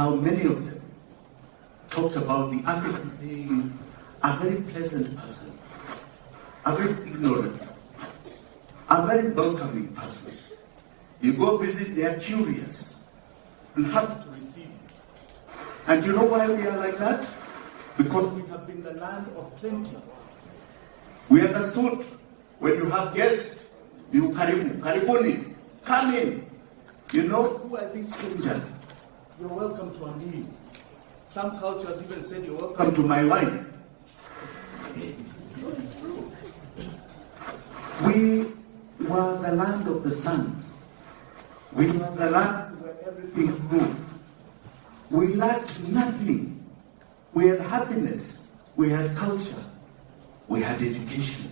how many of them talked about the African being a very pleasant person, a very ignorant person, a very welcoming person. You go visit, they are curious and happy to receive you. And you know why we are like that? Because we have been the land of plenty. We understood when you have guests, you karibuni, come in. You know, who are these strangers? You're welcome to Andi. Some cultures even said you're welcome to my wine. No, it's true. We were the land of the sun. We were the land where everything grew. We lacked nothing. We had happiness. We had culture. We had education.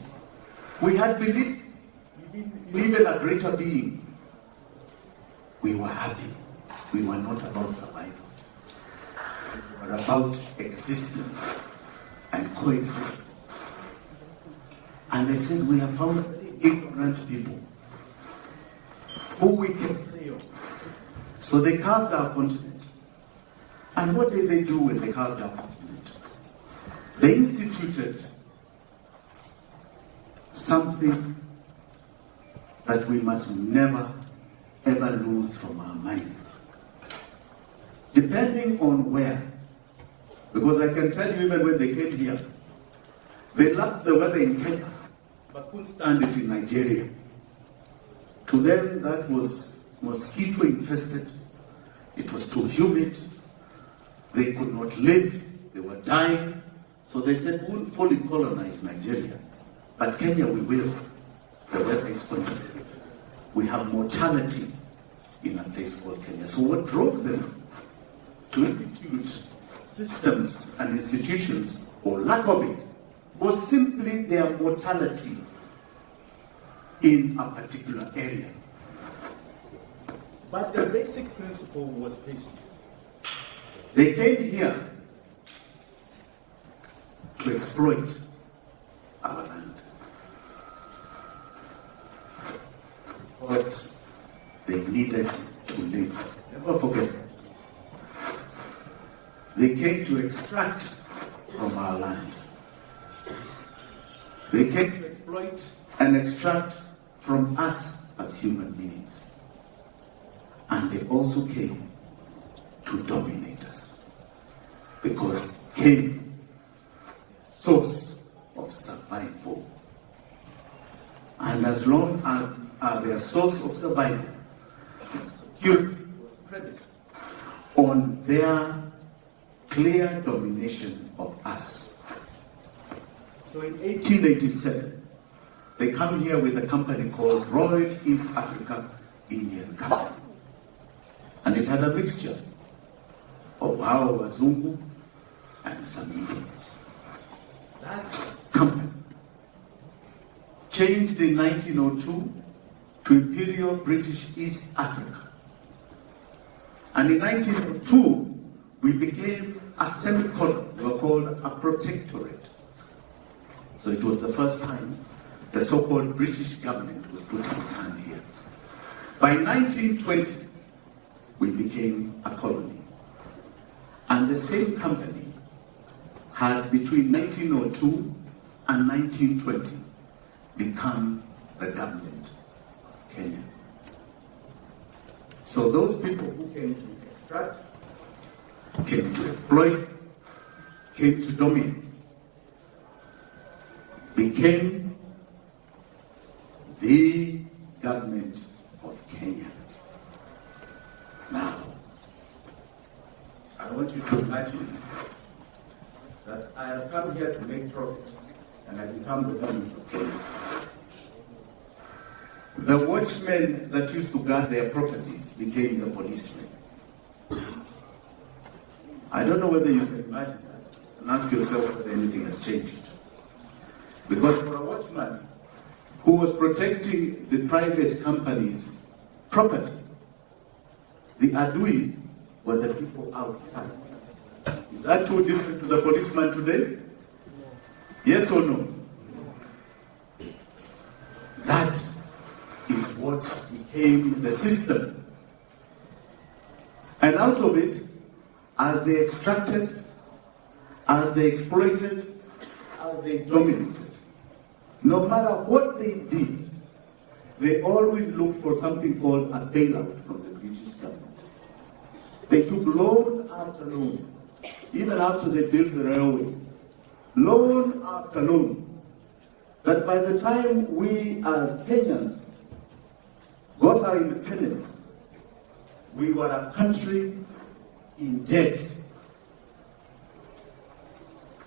We had belief in even a greater being. We were happy. We were not about survival. We were about existence and coexistence. And they said, we have found very ignorant people who we can prey on. So they carved our continent. And what did they do when they carved our continent? They instituted something that we must never, ever lose from our minds. Depending on where, because I can tell you even when they came here, they loved the weather in Kenya, but couldn't stand it in Nigeria. To them, that was mosquito infested. It was too humid. They could not live. They were dying. So they said, we'll fully colonize Nigeria. But Kenya, we will. The weather is conducive. We have mortality in a place called Kenya. So what drove them to institute systems and institutions, or lack of it, was simply their mortality in a particular area. But the basic principle was this. They came here to exploit our land. Because they needed to live. Never forget. They came to extract from our land. They came to exploit and extract from us as human beings. And they also came to dominate us. Because it came a source of survival. And as long as their source of survival, security was premised on their clear domination of us. So in 1887, they come here with a company called Royal East Africa Indian Company. And it had a mixture of our Wazungu and some Indians. That company changed in 1902 to Imperial British East Africa. And in 1902, we became a semi-colony. We were called a protectorate. So it was the first time the so-called British government was putting its hand here. By 1920, we became a colony. And the same company had, between 1902 and 1920, become the government of Kenya. So those people who came to extract, came to exploit, came to dominate, became the government of Kenya. Now, I want you to imagine that I have come here to make profit, and I become the government of Kenya. The watchmen that used to guard their properties became the policemen. I don't know whether you can imagine that, and ask yourself whether anything has changed. Because for a watchman who was protecting the private company's property, the adui were the people outside. Is that too different to the policeman today? Yes or no? That is what became the system. And out of it, as they extracted, as they exploited, as they dominated. No matter what they did, they always looked for something called a bailout from the British government. They took loan after loan, even after they built the railway. Loan after loan. That by the time we as Kenyans got our independence, we were a country in debt.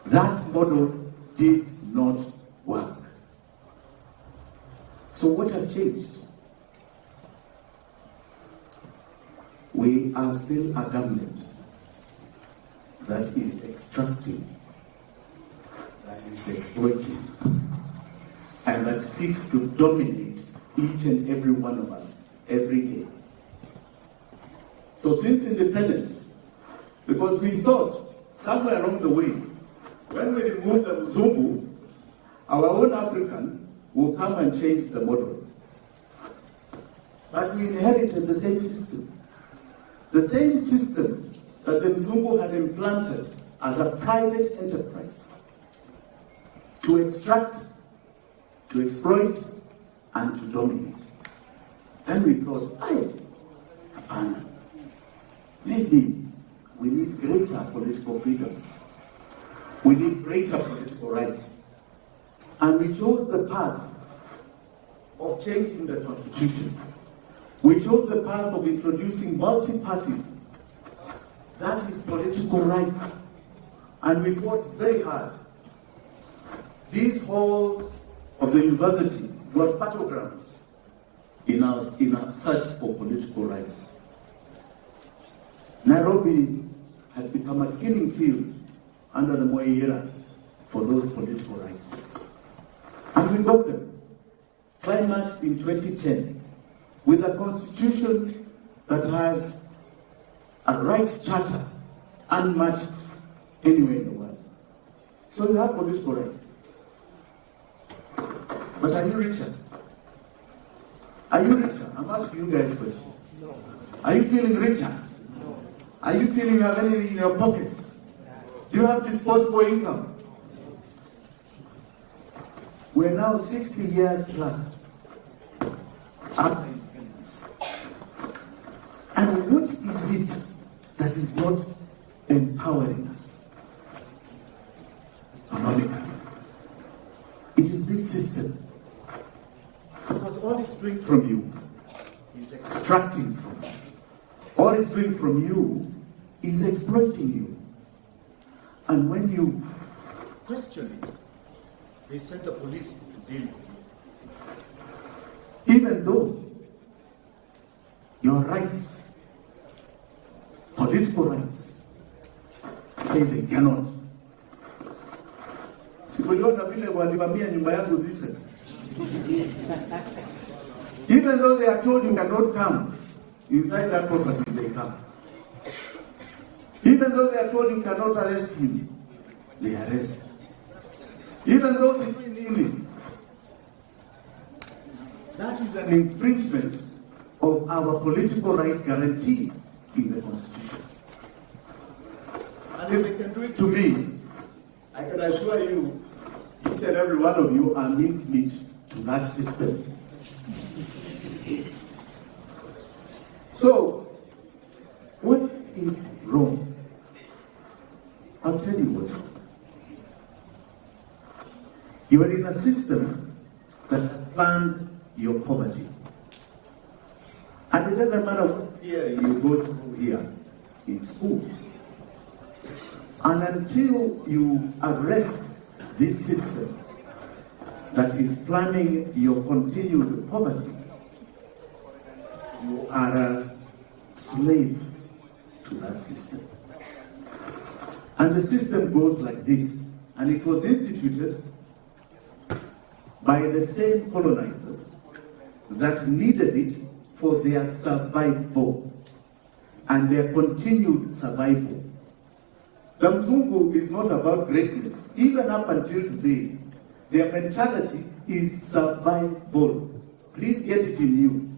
That model did not work. So what has changed? We are still a government that is extracting, that is exploiting, and that seeks to dominate each and every one of us every day. So since independence, because we thought somewhere along the way, when we remove the Mzungu, our own African will come and change the model. But we inherited the same system. The same system that the Mzungu had implanted as a private enterprise to extract, to exploit, and to dominate. Then we thought, maybe we need greater political freedoms. We need greater political rights. And we chose the path of changing the constitution. We chose the path of introducing multi-parties. That is political rights. And we fought very hard. These halls of the university were battlegrounds in our search for political rights. Nairobi had become a killing field under the Moi era for those political rights. And we got them, climaxed in 2010, with a constitution that has a rights charter unmatched anywhere in the world. So you have political rights. But are you richer? Are you richer? I'm asking you guys questions. No. Are you feeling richer? No. Are you feeling you have anything in your pockets? Do you have disposable income? We're now 60 years plus after independence. And what is it that is not empowering us economically? It is this system. Because all it's doing from you is extracting from you. All it's doing from you is exploiting you. And when you question it, they send the police to deal with you. Even though your rights, political rights, say they cannot. Even though they are told you cannot come, inside that property they come. Even though they are told you cannot arrest me, they arrest. Even though that is an infringement of our political rights guaranteed in the Constitution. And if they can do it to me, I can assure you, each and every one of you are mincemeat to that system. So, what is wrong? I'll tell you what's wrong. You are in a system that has planned your poverty. And it doesn't matter what year you go through here in school. And until you arrest this system that is planning your continued poverty, you are a slave to that system. And the system goes like this. And it was instituted by the same colonizers that needed it for their survival and their continued survival. The Mzungu is not about greatness. Even up until today, their mentality is survival. Please get it in you.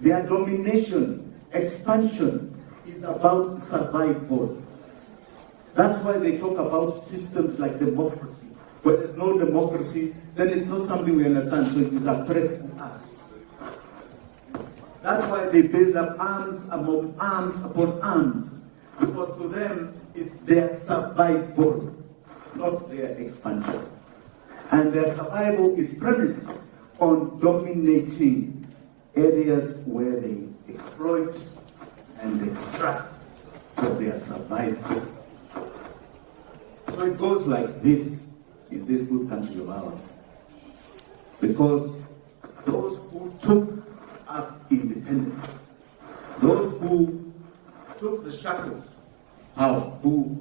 Their domination, expansion is is about survival. That's why they talk about systems like democracy. Where there's no democracy, then it's not something we understand, so it is a threat to us. That's why they build up arms upon arms, because to them, it's their survival, not their expansion. And their survival is premised on dominating areas where they exploit and extract for their survival. So it goes like this in this good country of ours. Because those who took up independence, those who took the shackles, who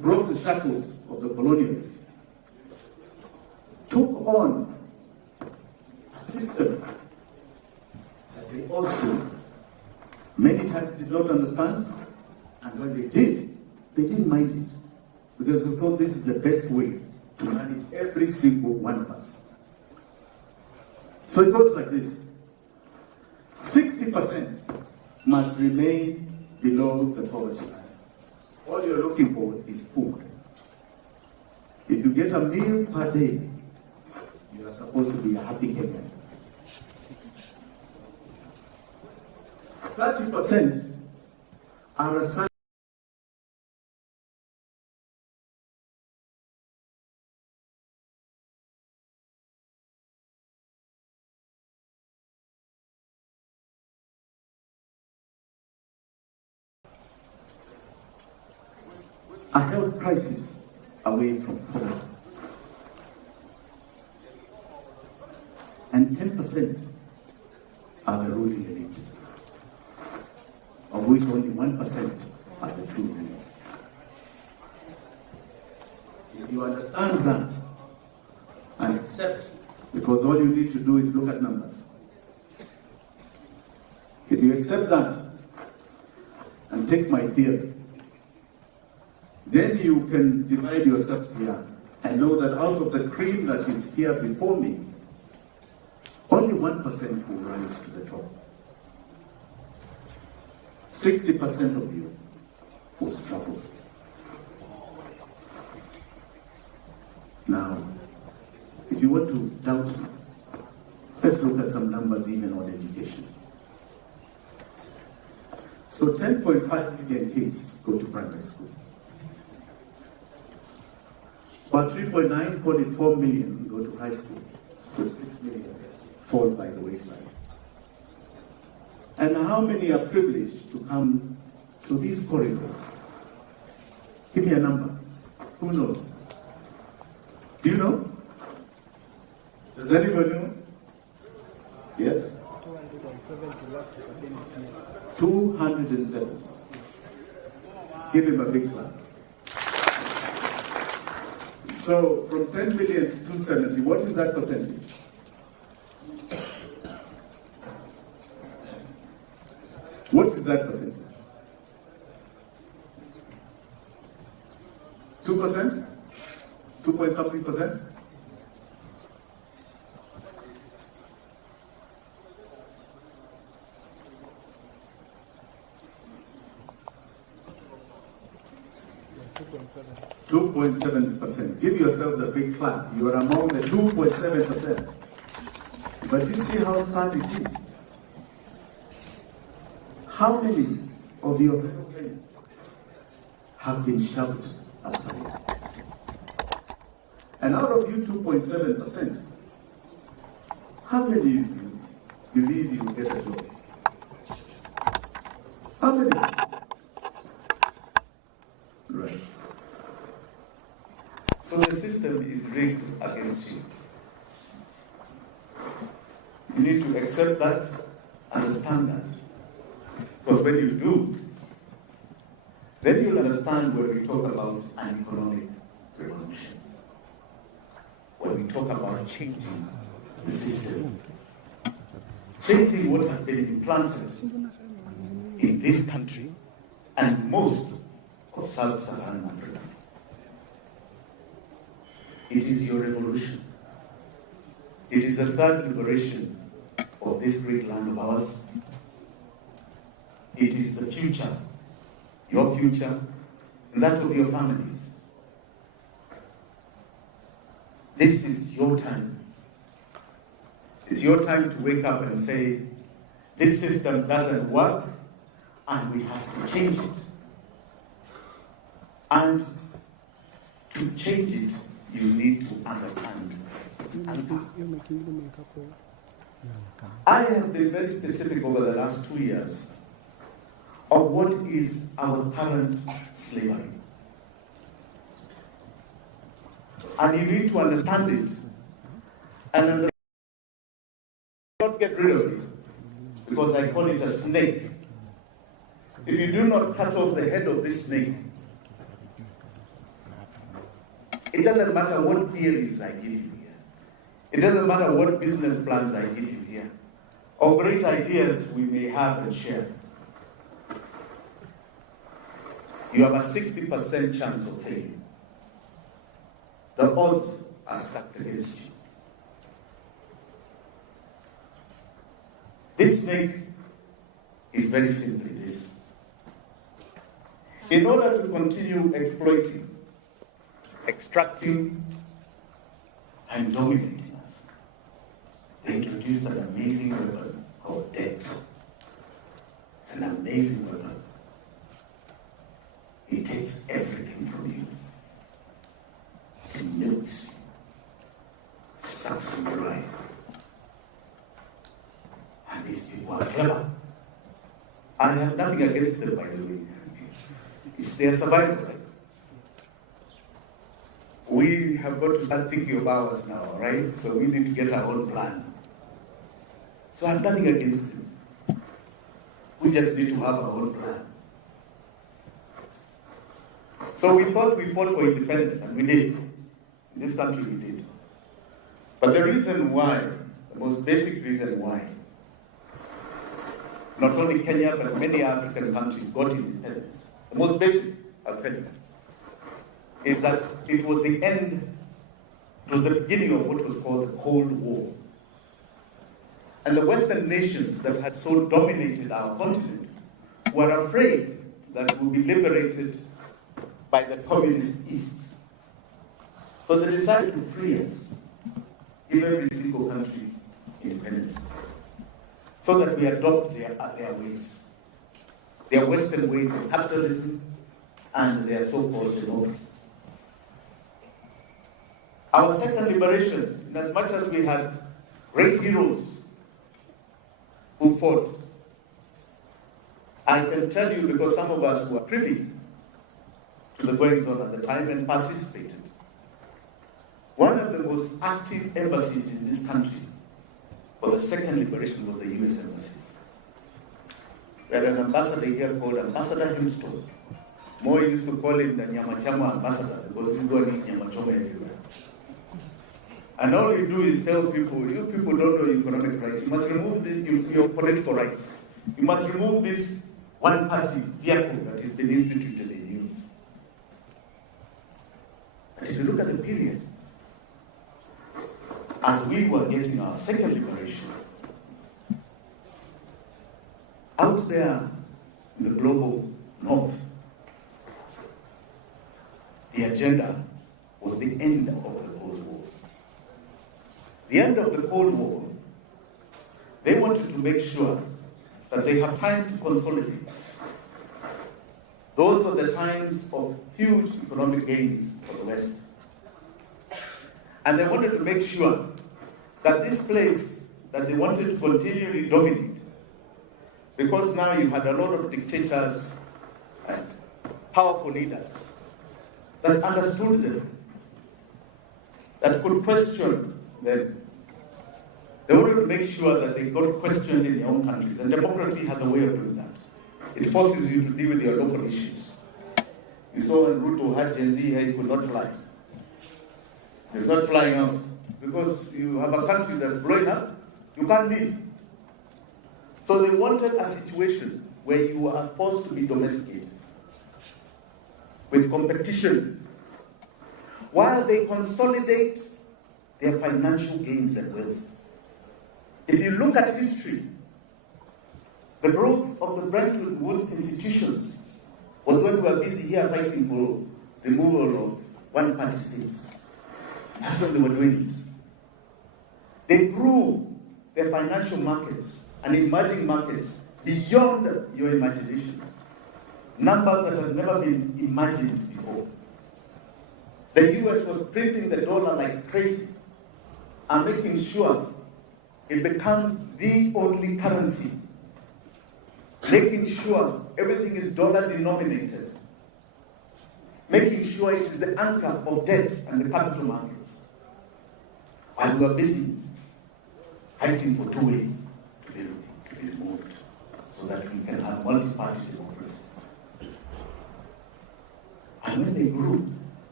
broke the shackles of the colonialists, took on a system that they also many times did not understand, and when they did, they didn't mind it, because they thought this is the best way to manage every single one of us. So it goes like this. 60% must remain below the poverty line. All you're looking for is food. If you get a meal per day, you are supposed to be a happy Kenyan. 30% are assigned a health crisis away from poverty. And 10% are the ruling elite, of which only 1% are the true rulers. If you understand that and accept, because all you need to do is look at numbers. If you accept that and take my theory, then you can divide yourselves here and know that out of the cream that is here before me, only 1% will rise to the top. 60% of you will struggle. Now, if you want to doubt me, let's look at some numbers even on education. So 10.5 million kids go to primary school. About 3.4 million go to high school. So 6 million fall by the wayside. And how many are privileged to come to these corridors? Give me a number. Who knows? Do you know? Does anybody know? Yes? 270 last academic year. 270. Give him a big clap. So from 10 million to 270, what is that percentage? What is that percentage? 2%? 2 point something percent? Yeah, 2.7%. Give yourselves a big clap. You are among the 2.7%. But you see how sad it is. How many of your fellow Kenyans have been shoved aside? And out of you 2.7%, how many of you believe you will get a job? How many? Right. So the system is rigged against you. You need to accept that, understand that. Because when you do, then you'll understand when we talk about an economic revolution. When we talk about changing the system. Changing what has been implanted in this country and most of sub-Saharan Africa. It is your revolution. It is the third liberation of this great land of ours. It is the future your future, and that of your families. This is your time. It's your time to wake up and say, this system doesn't work, and we have to change it. And to change it, you need to understand its impact. I have been very specific over the last 2 years of what is our current slavery. And you need to understand it and not get rid of it, because I call it a snake. If you do not cut off the head of this snake, it doesn't matter what theories I give you here. It doesn't matter what business plans I give you here, or great ideas we may have and share. You have a 60% chance of failure. The odds are stacked against you. This snake is very simply this. In order to continue exploiting, extracting, and dominating us, they introduced an amazing weapon called debt. It's an amazing weapon. It takes everything from you. It milks you, sucks you dry. And these people are clever. I have nothing against them, by the way. It's their survival, right? We have got to start thinking of ours now, right? So we need to get our own plan. So I have nothing against them. We just need to have our own plan. So we thought we fought for independence, and we did. In this country, we did. But the reason why, the most basic reason why, not only Kenya, but many African countries got independence, the most basic, I'll tell you, is that it was the end, it was the beginning of what was called the Cold War. And the Western nations that had so dominated our continent were afraid that we'll be liberated by the communist East. So they decided to free us, give every single country independence, so that we adopt their ways, their Western ways of capitalism and their so-called democracy. Our second liberation, in as much as we had great heroes who fought, I can tell you, because some of us were privy to the goings on at the time and participated. One of the most active embassies in this country for the second liberation was the US Embassy. We had an ambassador here called Ambassador Himstone. Moi used to call him the Nyamachama ambassador because he's going to eat Nyamachoma everywhere. And all you do is tell people, you people don't know economic rights. You must remove this, your political rights. You must remove this one-party vehicle that has been instituted in you. And if you look at the period, as we were getting our second liberation, out there in the global north, the agenda was the end of the Cold War. The end of the Cold War, they wanted to make sure that they have time to consolidate. Those were the times of huge economic gains for the West. And they wanted to make sure that this place that they wanted to continually dominate, because now you had a lot of dictators and powerful leaders that understood them, that could question them. They wanted to make sure that they got questioned in their own countries. And democracy has a way of doing that. It forces you to deal with your local issues. You saw when Ruto had Gen Z here, he could not fly. He's not flying out because you have a country that's blowing up, you can't leave. So they wanted a situation where you are forced to be domesticated with competition while they consolidate their financial gains and wealth. If you look at history, the growth of the Bretton Woods institutions was were busy here fighting for removal of one-party states. That's what they were doing. They grew their financial markets and emerging markets beyond your imagination. Numbers that had never been imagined before. The US was printing the dollar like crazy and making sure it becomes the only currency. Making sure everything is dollar denominated. Making sure it is the anchor of debt and the capital markets. While we are busy fighting for two-way to be removed so that we can have multi-party democracy. And when they grew,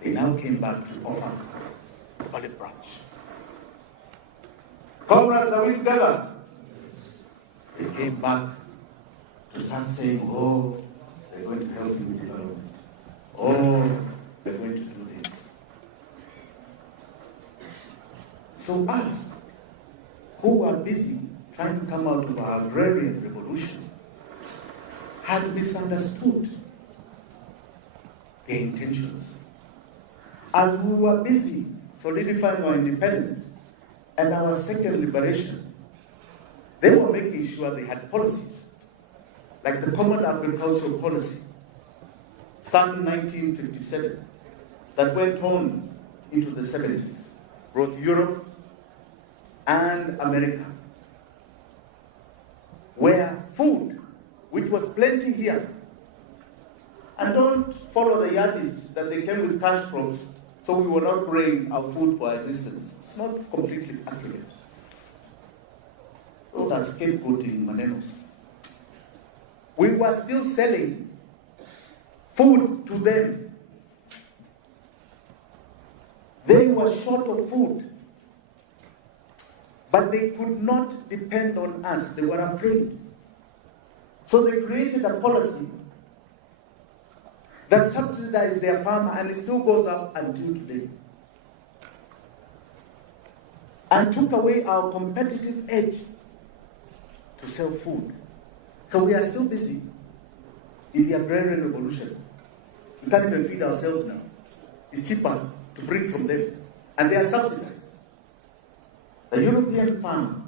they now came back to offer olive branch. Comrades, are we together? They came back to start saying, oh, they're going to help you with development. Oh, they're going to do this. So us, who are busy trying to come out of our agrarian revolution, had misunderstood their intentions. As we were busy solidifying our independence and our second liberation, they were making sure they had policies, like the Common Agricultural Policy, started in 1957, that went on into the 70s, both Europe and America, where food, which was plenty here, and don't follow the yardage that they came with cash crops, so we were not growing our food for our existence. It's not completely accurate. Those are scapegoating manenos. We were still selling food to them. They were short of food. But they could not depend on us. They were afraid. So they created a policy that subsidized their farmer, and it still goes up until today. And took away our competitive edge to sell food. So we are still busy in the agrarian revolution. We can't even feed ourselves now. It's cheaper to bring from them. And they are subsidized. The European farmer,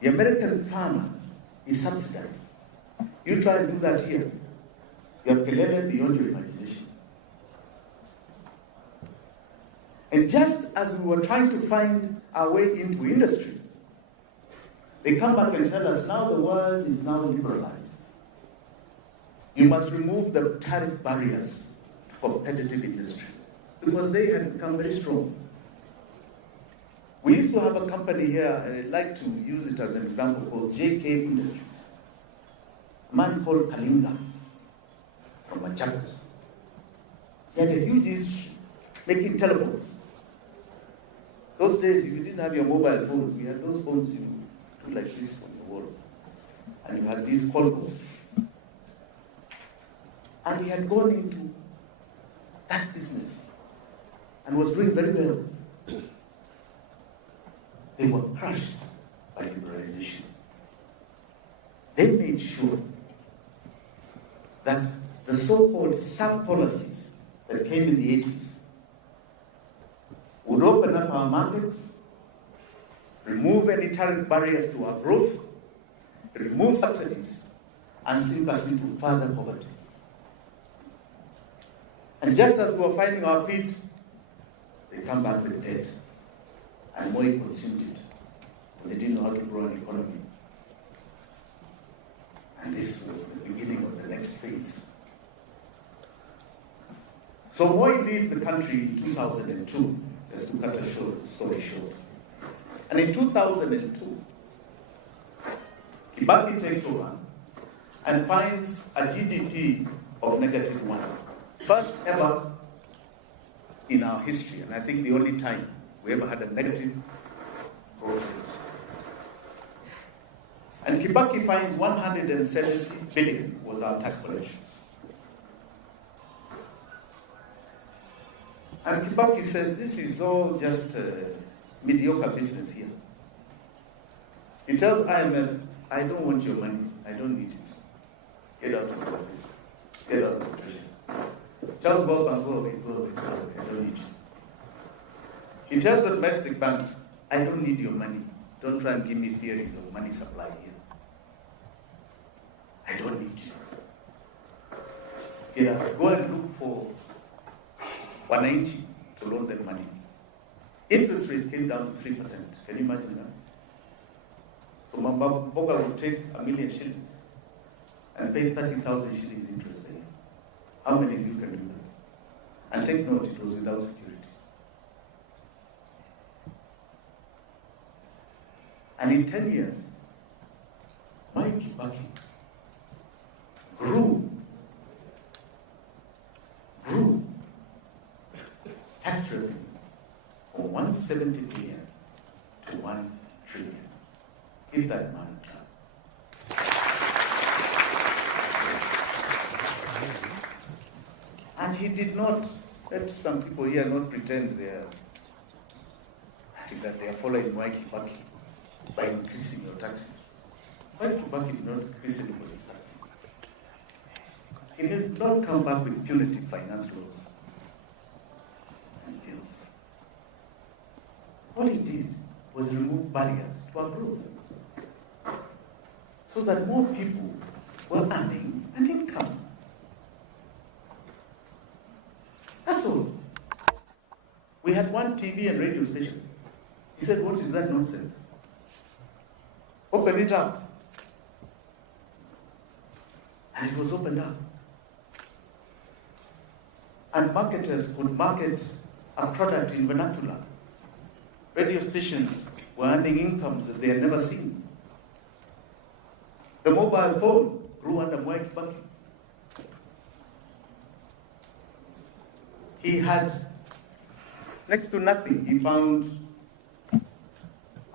the American farmer is subsidized. You try and do that here. You have kelele beyond your imagination. And just as we were trying to find our way into industry, they come back and tell us, now the world is now liberalized. You must remove the tariff barriers to competitive industry, because they had become very strong. We used to have a company here, and I'd like to use it as an example, called JK Industries. A man called Kalinga from Machakos. He had a huge history making telephones. Those days, if you didn't have your mobile phones, we had those phones you do like this on the wall. And you had these call books. And he had gone into that business and was doing very well. They were crushed by liberalization. They made sure that the so-called sub-policies that came in the 80s would open up our markets, remove any tariff barriers to our growth, remove subsidies, and sink us into further poverty. And just as we were finding our feet, they come back with debt. And Moi consumed it, because they didn't know how to grow an economy. And this was the beginning of the next phase. So Moi leaves the country in 2002, just to cut a story short. And in 2002, Kibaki takes over and finds a GDP of -1. First ever in our history, and I think the only time we ever had a negative growth rate. And Kibaki finds 170 billion was our tax collections. And Kibaki says, this is all just mediocre business here. He tells IMF, I don't want your money, I don't need it. Get out of the office. Get out of the treasury. Just go up and go away, go away, go away. I don't need you. He tells the domestic banks, I don't need your money. Don't try and give me theories of money supply here. I don't need you. Yeah, go and look for 190 to loan them money. Interest rates came down to 3%. Can you imagine that? So Boga will take 1 million shillings and pay 30,000 shillings interest a year. How many of you can do that? And take note, it was without security. And in 10 years, Mwai Kibaki grew tax revenue from 170 billion to 1 trillion. Give that man a clap. And he did not, let some people here not pretend that they are following Mwai Kibaki by increasing your taxes. Mwai Kibaki did not increase anybody's taxes. He did not come back with punitive finance laws and bills. All he did was remove barriers to our growth so that more people were earning an income. That's all. We had one TV and radio station. He said, what is that nonsense? Open it up. And it was opened up. And marketers could market a product in vernacular. Radio stations were earning incomes that they had never seen. The mobile phone grew under Mwai Kibaki. He had next to nothing. He found,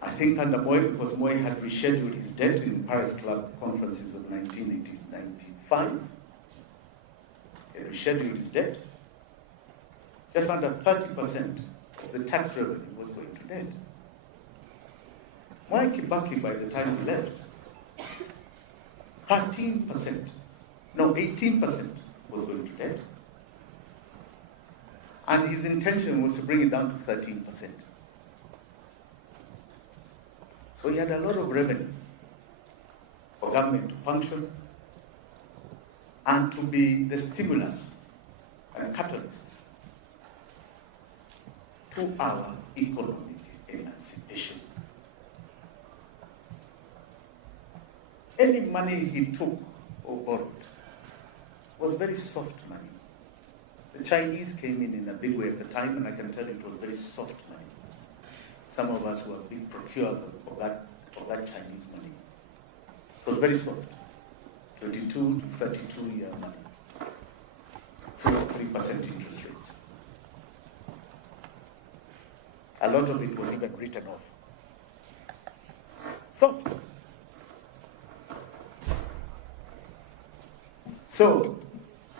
I think under Moi, because Moi had rescheduled his debt in the Paris Club conferences of 1995. He rescheduled his debt. Just under 30% of the tax revenue was going to debt. Mwai Kibaki, by the time he left, 18% was going to debt. And his intention was to bring it down to 13%. So he had a lot of revenue for government to function and to be the stimulus and catalyst to our economic emancipation. Any money he took or borrowed was very soft money. The Chinese came in a big way at the time, and I can tell you it was very soft money. Some of us were big procurers of that Chinese money. It was very soft. 22 to 32-year money. 2 or 3% interest rates. A lot of it was even written off. Soft. So,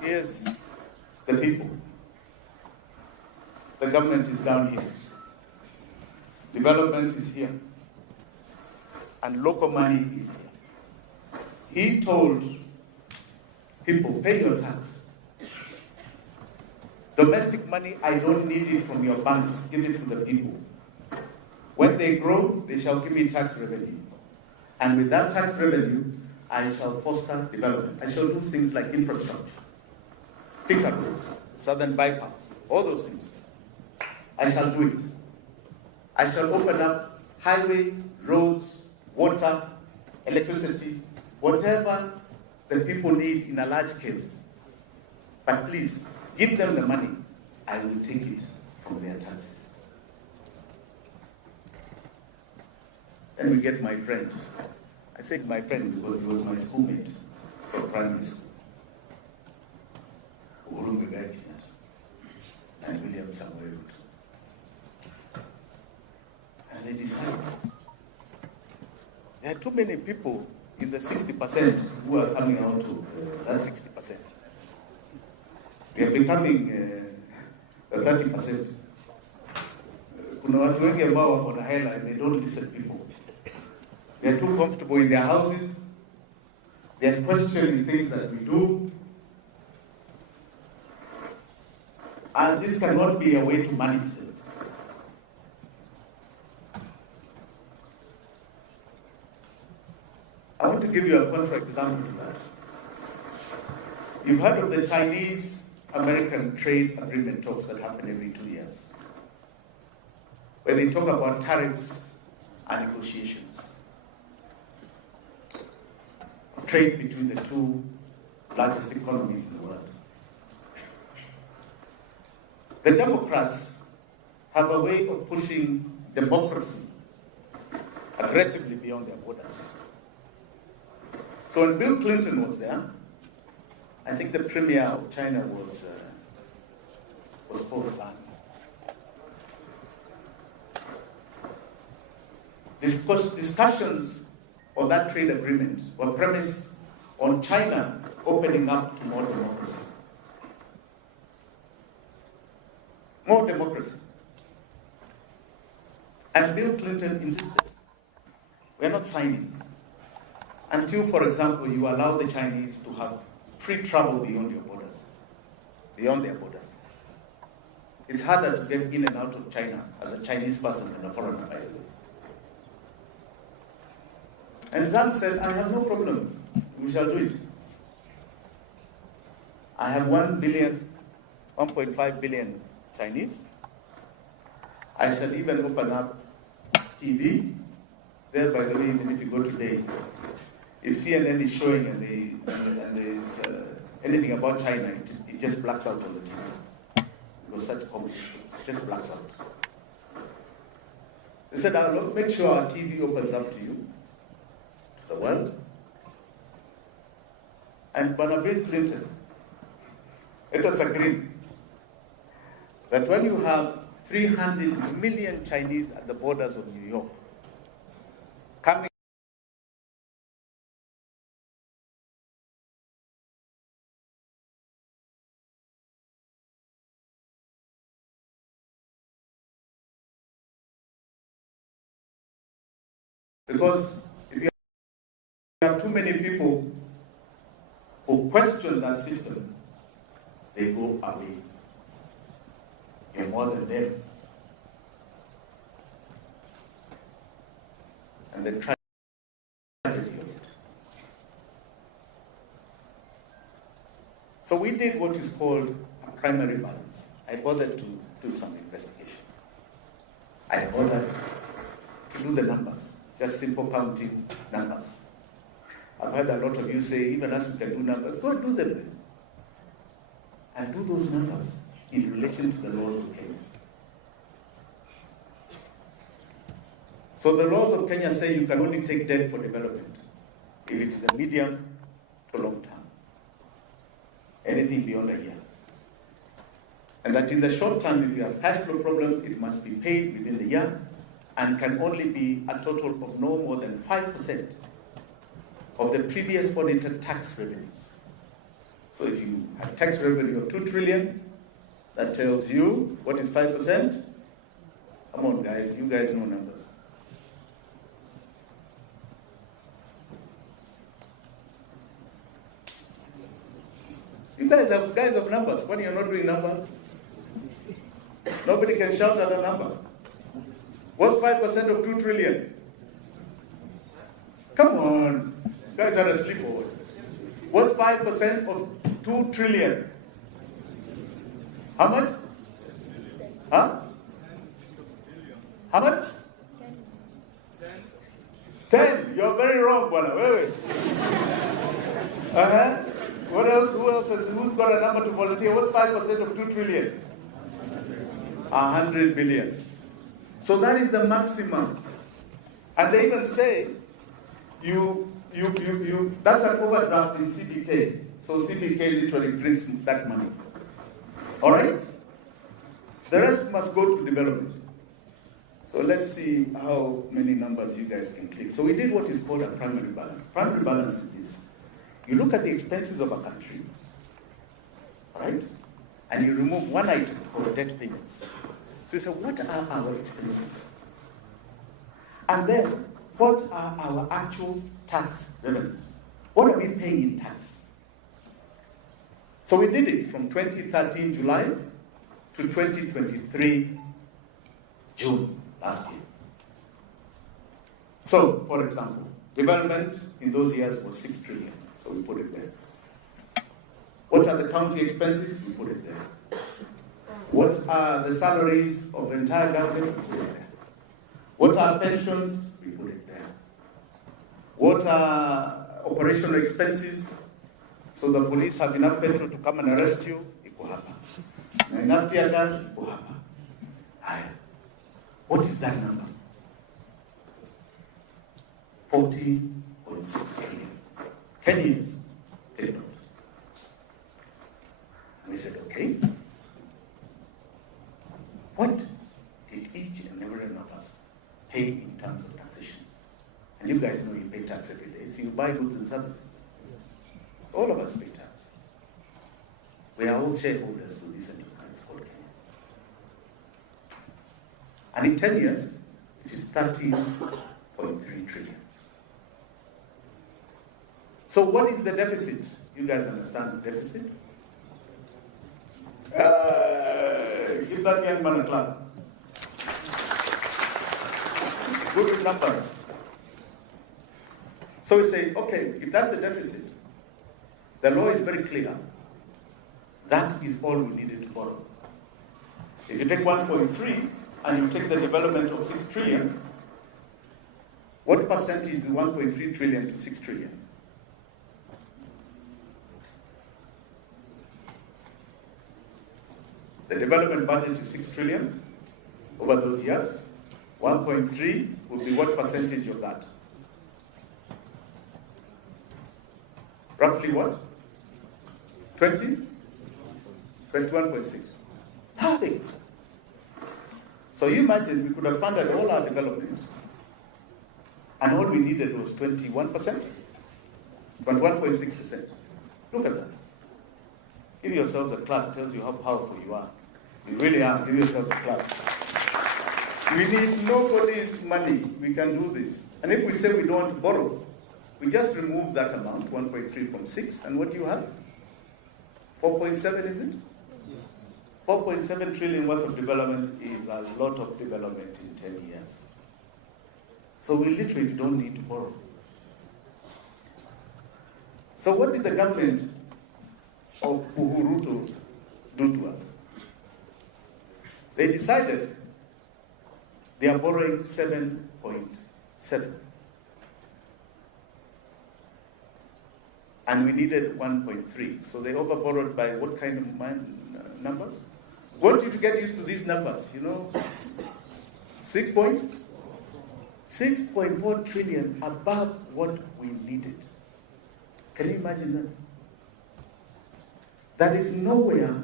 here's the people. The government is down here. Development is here. And local money is here. He told people, pay your tax. Domestic money, I don't need it from your banks. Give it to the people. When they grow, they shall give me tax revenue. And with that tax revenue, I shall foster development. I shall do things like infrastructure. Pick up Southern Bypass, all those things. I shall do it. I shall open up highway, roads, water, electricity, whatever the people need in a large scale. But please, give them the money. I will take it from their taxes. Then we get my friend. I said my friend because he was my schoolmate from primary school. And William Samuel Ruto. And they decided there are too many people in the 60% who are coming out to that 60%. We are becoming the 30%. Kuna watu wengi ambao wako na hela and they don't listen to people. They are too comfortable in their houses. They're questioning things that we do. And this cannot be a way to manage it. I want to give you a counter-example to that. You've heard of the Chinese-American trade agreement talks that happen every 2 years, where they talk about tariffs and negotiations of trade between the two largest economies in the world. The Democrats have a way of pushing democracy aggressively beyond their borders. So when Bill Clinton was there, I think the premier of China was Paul Zhang. Discussions on that trade agreement were premised on China opening up to more democracy. More democracy. And Bill Clinton insisted, we're not signing until, for example, you allow the Chinese to have free travel beyond your borders, beyond their borders. It's harder to get in and out of China as a Chinese person than a foreigner, by the way. And Zhang said, I have no problem. We shall do it. I have 1.5 billion Chinese. I shall even open up TV. There, by the way, even if you go today, if CNN is showing and there's anything about China, it just blacks out on the TV. Because such home systems, it just blacks out. They said, I'll make sure our TV opens up to you, to the world. And Bill Clinton, let us agree that when you have 300 million Chinese at the borders of New York, coming because if you have too many people who question that system, they go away. You're more than them. And the tragedy of it. So we did what is called a primary balance. I bothered to do some investigation. I bothered to do the numbers, just simple counting numbers. I've heard a lot of you say, even as we can do numbers, go and do them then. And do those numbers in relation to the laws of Kenya. So the laws of Kenya say you can only take debt for development if it is a medium to long term. Anything beyond a year. And that in the short term, if you have cash flow problems, it must be paid within the year and can only be a total of no more than 5% of the previous audited tax revenues. So if you have tax revenue of 2 trillion, that tells you what is 5%? Come on guys, you guys know numbers. You guys have numbers. When you're not doing numbers, nobody can shout at a number. What's 5% of 2 trillion? Come on. You guys are asleep over. What's 5% of 2 trillion? How much? Huh? How much? 10. You're very wrong, Bwana. Wait. What else? Who's got a number to volunteer? What's 5% of 2 trillion? 100 billion. So that is the maximum. And they even say that's an overdraft in CBK. So CBK literally prints that money. All right? The rest must go to development. So let's see how many numbers you guys can click. So we did what is called a primary balance. Primary balance is this. You look at the expenses of a country, all right? And you remove one item called debt payments. So you say, what are our expenses? And then, what are our actual tax revenues? What are we paying in tax? So we did it from 2013 July to 2023 June last year. So, for example, development in those years was 6 trillion, so we put it there. What are the county expenses? We put it there. What are the salaries of the entire government? We put it there. What are pensions? We put it there. What are operational expenses? So the police have enough petrol to come and arrest you? Iko hapa. Na enough tear gas? Iko hapa. Haya. What is that number? 40.6 trillion. 10 years. $10. And we said, okay. What did each and every one of us pay in terms of taxation? And you guys know you pay tax every day, so you buy goods and services. Yes. All of us pay tax. We are all shareholders to this enterprise called Kenya. And in 10 years, it is 13.3 trillion. So what is the deficit? You guys understand the deficit? Give that young man a clap. Good with numbers. So we say, okay, if that's the deficit, the law is very clear. That is all we needed to borrow. If you take 1.3 and you take the development of 6 trillion, what percent is 1.3 trillion to 6 trillion? The development budget is 6 trillion over those years. 1.3 would be what percentage of that? Roughly what? 20? 21.6. Perfect. So you imagine we could have funded all our development and all we needed was 21%, 21.6%. Look at that. Give yourselves a clap, tells you how powerful you are. You really are. Give yourselves a clap. We need nobody's money. We can do this. And if we say we don't want to borrow, we just remove that amount, 1.3 from 6, and what do you have? 4.7, is it? 4.7 trillion worth of development is a lot of development in 10 years. So we literally don't need to borrow. So what did the government of Ruto do to us? They decided they are borrowing 7.7. And we needed 1.3. So they overborrowed by what kind of numbers? I want you to get used to these numbers, 6.4 trillion above what we needed. Can you imagine that? That is nowhere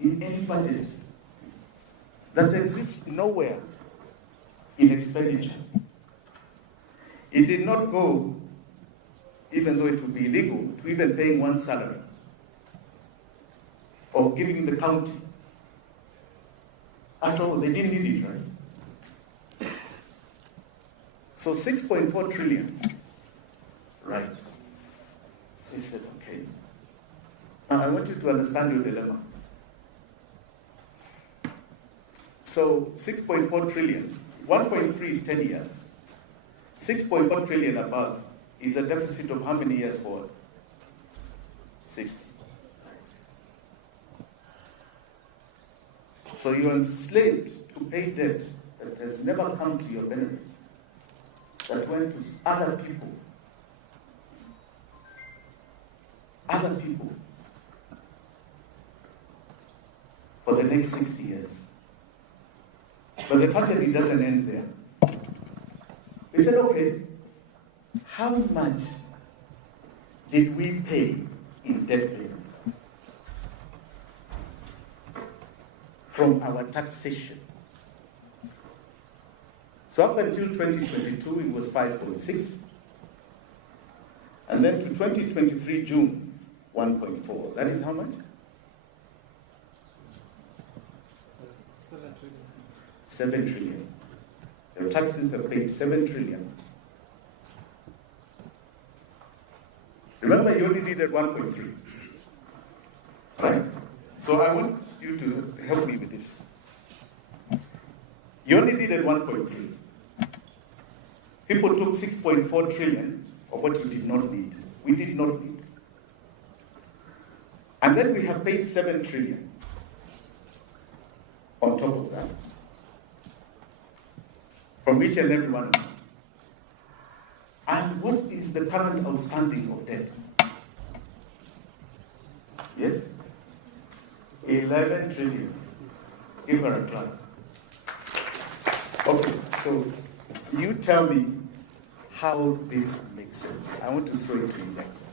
in any budget. That exists nowhere in expenditure. It did not go, even though it would be illegal, to even paying one salary or giving the county. After all, they didn't need it, right? So 6.4 trillion, right? So he said, okay. Now I want you to understand your dilemma. So 6.4 trillion, 1.3 is 10 years. 6.4 trillion above is a deficit of how many years forward? 60. So you're enslaved to pay debt that has never come to your benefit, that went to other people. Other people. For the next 60 years. But the tragedy doesn't end there. We said, okay, how much did we pay in debt payments from our taxation? So up until 2022, it was 5.6. And then to 2023 June, 1.4. That is how much? 7 trillion. 7 trillion. Your taxes have paid 7 trillion. Remember, you only needed 1.3. Right? So I want you to help me with this. You only needed 1.3. People took 6.4 trillion of what you did not need. We did not need. And then we have paid 7 trillion on top of that, from each and every one of us. And what is the current outstanding of debt? Yes? 11 trillion. Give her a clap. Okay, so you tell me how this makes sense. I want to throw it to you next.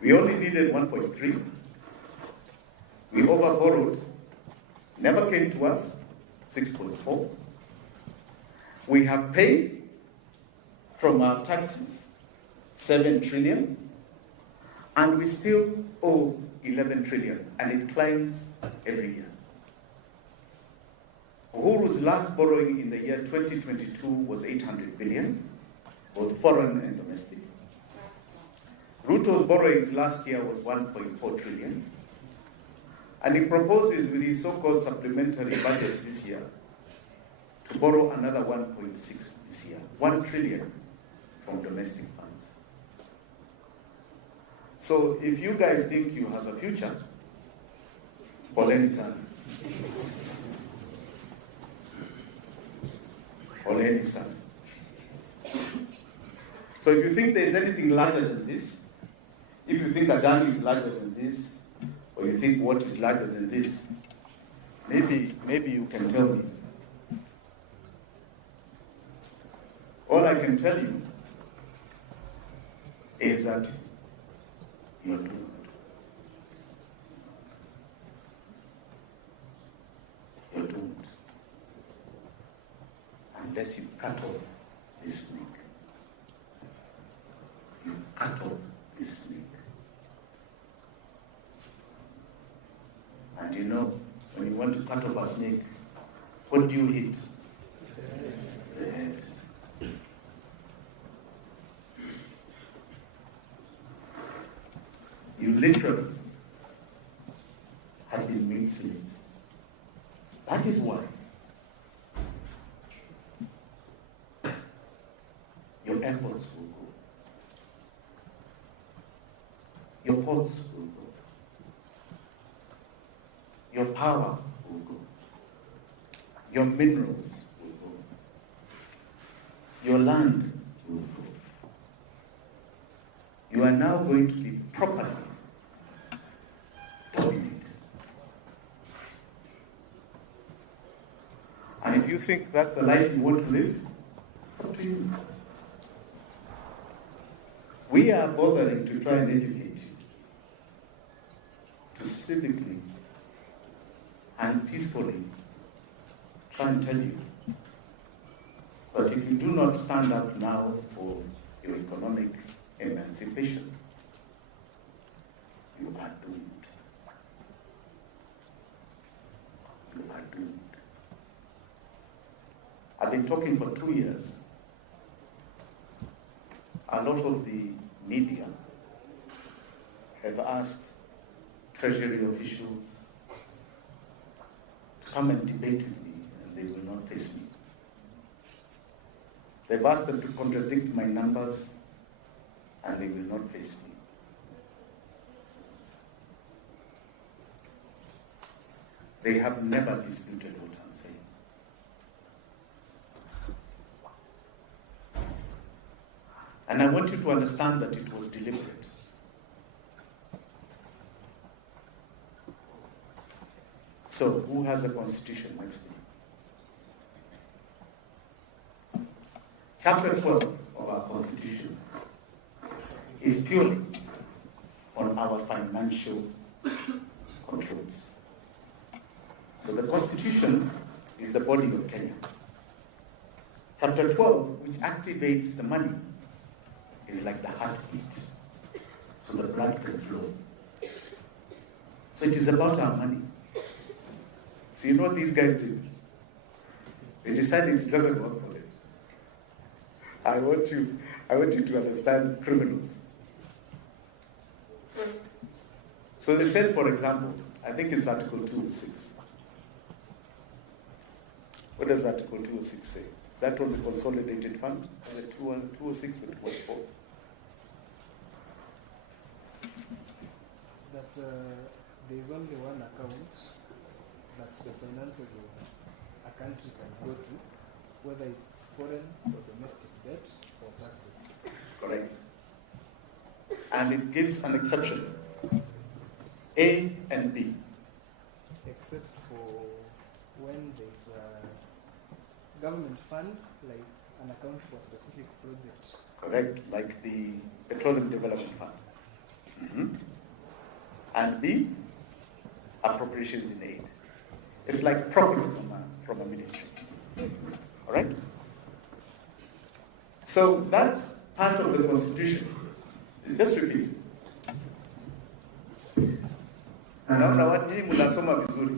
We only needed 1.3. We overborrowed. Never came to us. 6.4. We have paid from our taxes 7 trillion, and we still owe 11 trillion, and it climbs every year. Uhuru's last borrowing in the year 2022 was 800 billion, both foreign and domestic. Ruto's borrowings last year was 1.4 trillion, and he proposes with his so-called supplementary budget this year to borrow another 1.6 this year, 1 trillion from domestic funds. So if you guys think you have a future, poleni sana. Poleni sana. So if you think there's anything larger than this, if you think Adani is larger than this, or you think what is larger than this, maybe you can tell me. All I can tell you is that you're doomed. You're doomed. Unless you cut off this snake. You cut off this snake. And you know, when you want to cut off a snake, what do you hit? The head. You literally have been made slaves. That is why your airports will go. Your ports will go. Your power will go. Your minerals will go. Your land will go. You are now going to be properly dominated. And if you think that's the life you want to live, it's up to you. We are bothering to try and educate you to civically and peacefully try and tell you. But if you do not stand up now for your economic emancipation, you are doomed. You are doomed. I've been talking for 2 years. A lot of the media have asked Treasury officials to come and debate with me, and they will not face me. They've asked them to contradict my numbers, and they will not face me. They have never disputed what I'm saying. And I want you to understand that it was deliberate. So, who has a constitution next to me? Chapter 12 of our constitution is purely on our financial controls. So the constitution is the body of Kenya. Chapter 12, which activates the money, is like the heartbeat. So the blood can flow. So it is about our money. So you know what these guys did? They decided it doesn't work for them. I want you I want you to understand criminals. So they said, for example, I think it's Article 206. What does Article 206 say? Is that on the consolidated fund? Is it 206 or 214? That there is only one account that the finances of a country can go to, whether it's foreign or domestic debt or taxes. Correct. And it gives an exception. A and B. Except for when there's a government fund, like an account for a specific project. Correct, like the Petroleum Development Fund. Mm-hmm. And B, appropriations in aid. It's like profit from a ministry. All right? So that part of the Constitution, just repeat. Naona watu hii mnasoma vizuri.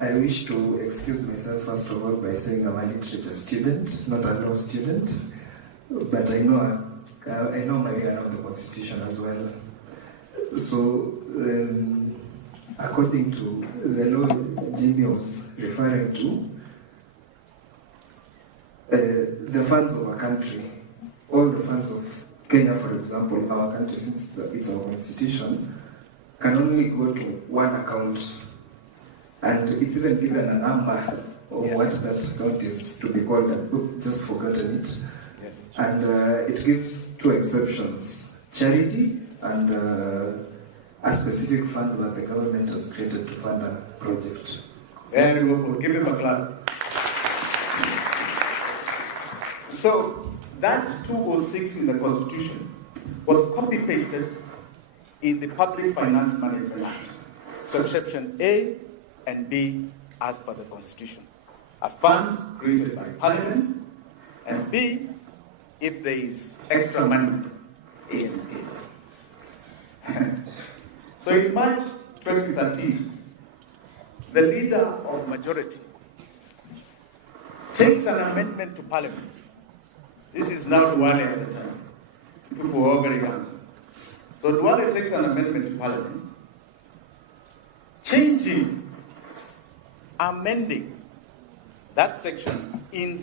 I wish to excuse myself first of all by saying I'm a literature student, not a law student, but I know my way around the Constitution as well. So, according to the law Jimmy was referring to, the funds of a country, all the funds of Kenya, for example, our country, since it's our constitution, can only go to one account. And it's even given a number of what that account is to be called. I've just forgotten it. Yes. And it gives two exceptions: charity and a specific fund that the government has created to fund a project. Very good. Give him a clap. So that 206 in the Constitution was copy-pasted in the Public Finance Management Act. So section A and B as per the Constitution. A fund created by Parliament, and B, if there is extra money, A and A. So in March 2013, the leader of majority takes an amendment to Parliament. This is now Duale at the time. People were all very young. So Duale takes an amendment to Parliament, amending that section in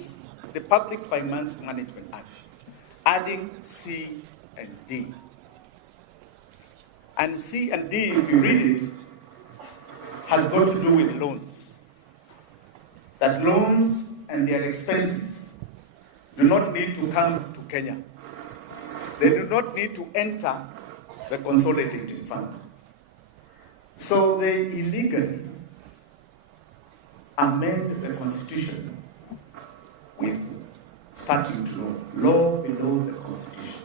the Public Finance Management Act, adding C and D. And C and D, if you read it, has got to do with loans. That loans and their expenses do not need to come to Kenya. They do not need to enter the consolidated fund. So they illegally amend the Constitution with statute law below the Constitution.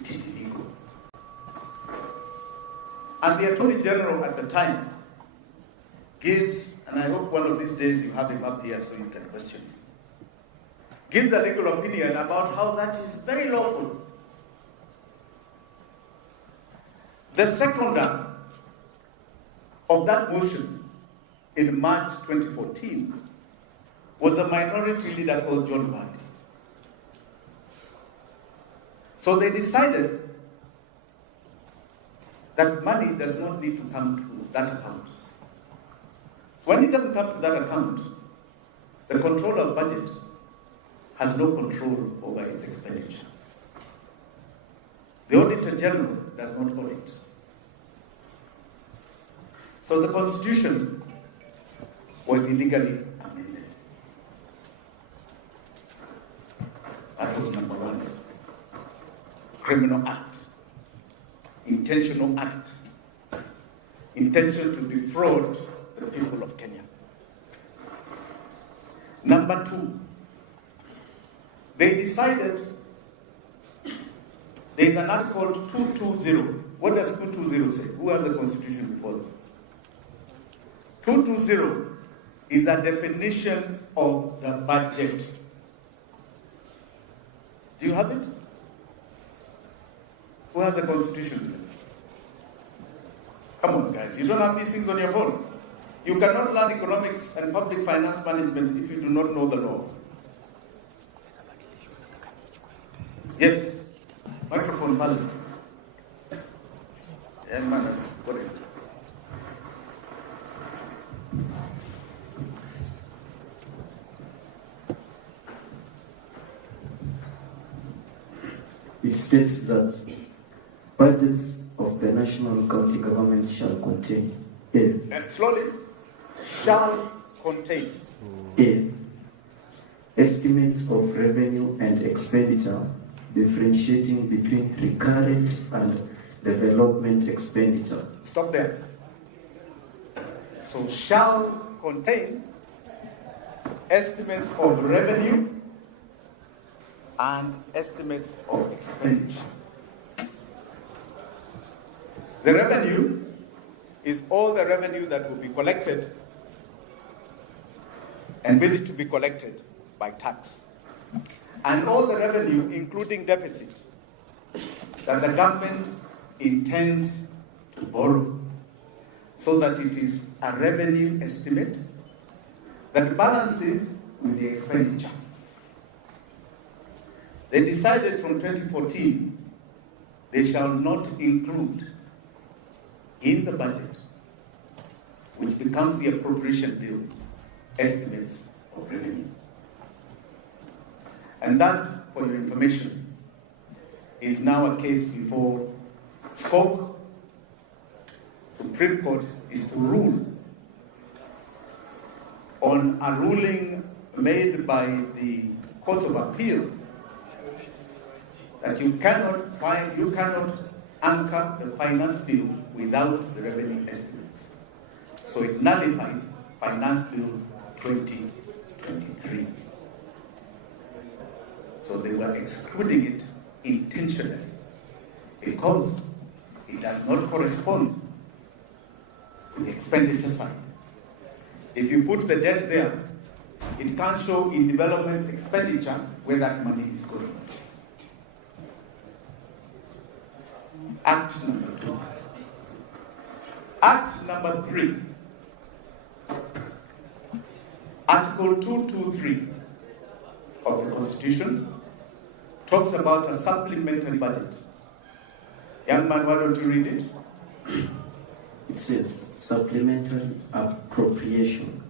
It is illegal. And the Attorney General at the time gives, and I hope one of these days you have him up here so you can question him, gives a legal opinion about how that is very lawful. The seconder of that motion in March 2014 was a minority leader called John Wadi. So they decided that money does not need to come to that account. When it doesn't come to that account, the controller of budget has no control over its expenditure. The Auditor General does not audit. So the Constitution was illegally amended. That was number one. Criminal act. Intentional act. Intention to defraud the people of Kenya. Number two, they decided there is an act called 220. What does 220 say? Who has the Constitution before them? 220 is a definition of the budget. Do you have it? Who has the Constitution? Come on, guys. You don't have these things on your phone. You cannot learn economics and public finance management if you do not know the law. Yes. Microphone, Paul. Young man has got it. It states that budgets of the national county governments shall contain A. Slowly. Shall contain A. Estimates of revenue and expenditure differentiating between recurrent and development expenditure. Stop there. So shall contain estimates of revenue and estimates of expenditure. The revenue is all the revenue that will be collected and with it to be collected by tax. And all the revenue, including deficit, that the government intends to borrow, so that it is a revenue estimate that balances with the expenditure. They decided from 2014 they shall not include in the budget, which becomes the appropriation bill, estimates of revenue. And that, for your information, is now a case before SCOC. Supreme Court is to rule on a ruling made by the Court of Appeal that you cannot anchor the finance bill without the revenue estimates. So it nullified Finance Bill 2023. So they were excluding it intentionally because it does not correspond to the expenditure side. If you put the debt there, it can't show in development expenditure where that money is going. Act number 2. Act number 3. Article 223 of the Constitution talks about a supplementary budget. Young man, why don't you read it? It says, supplementary appropriation.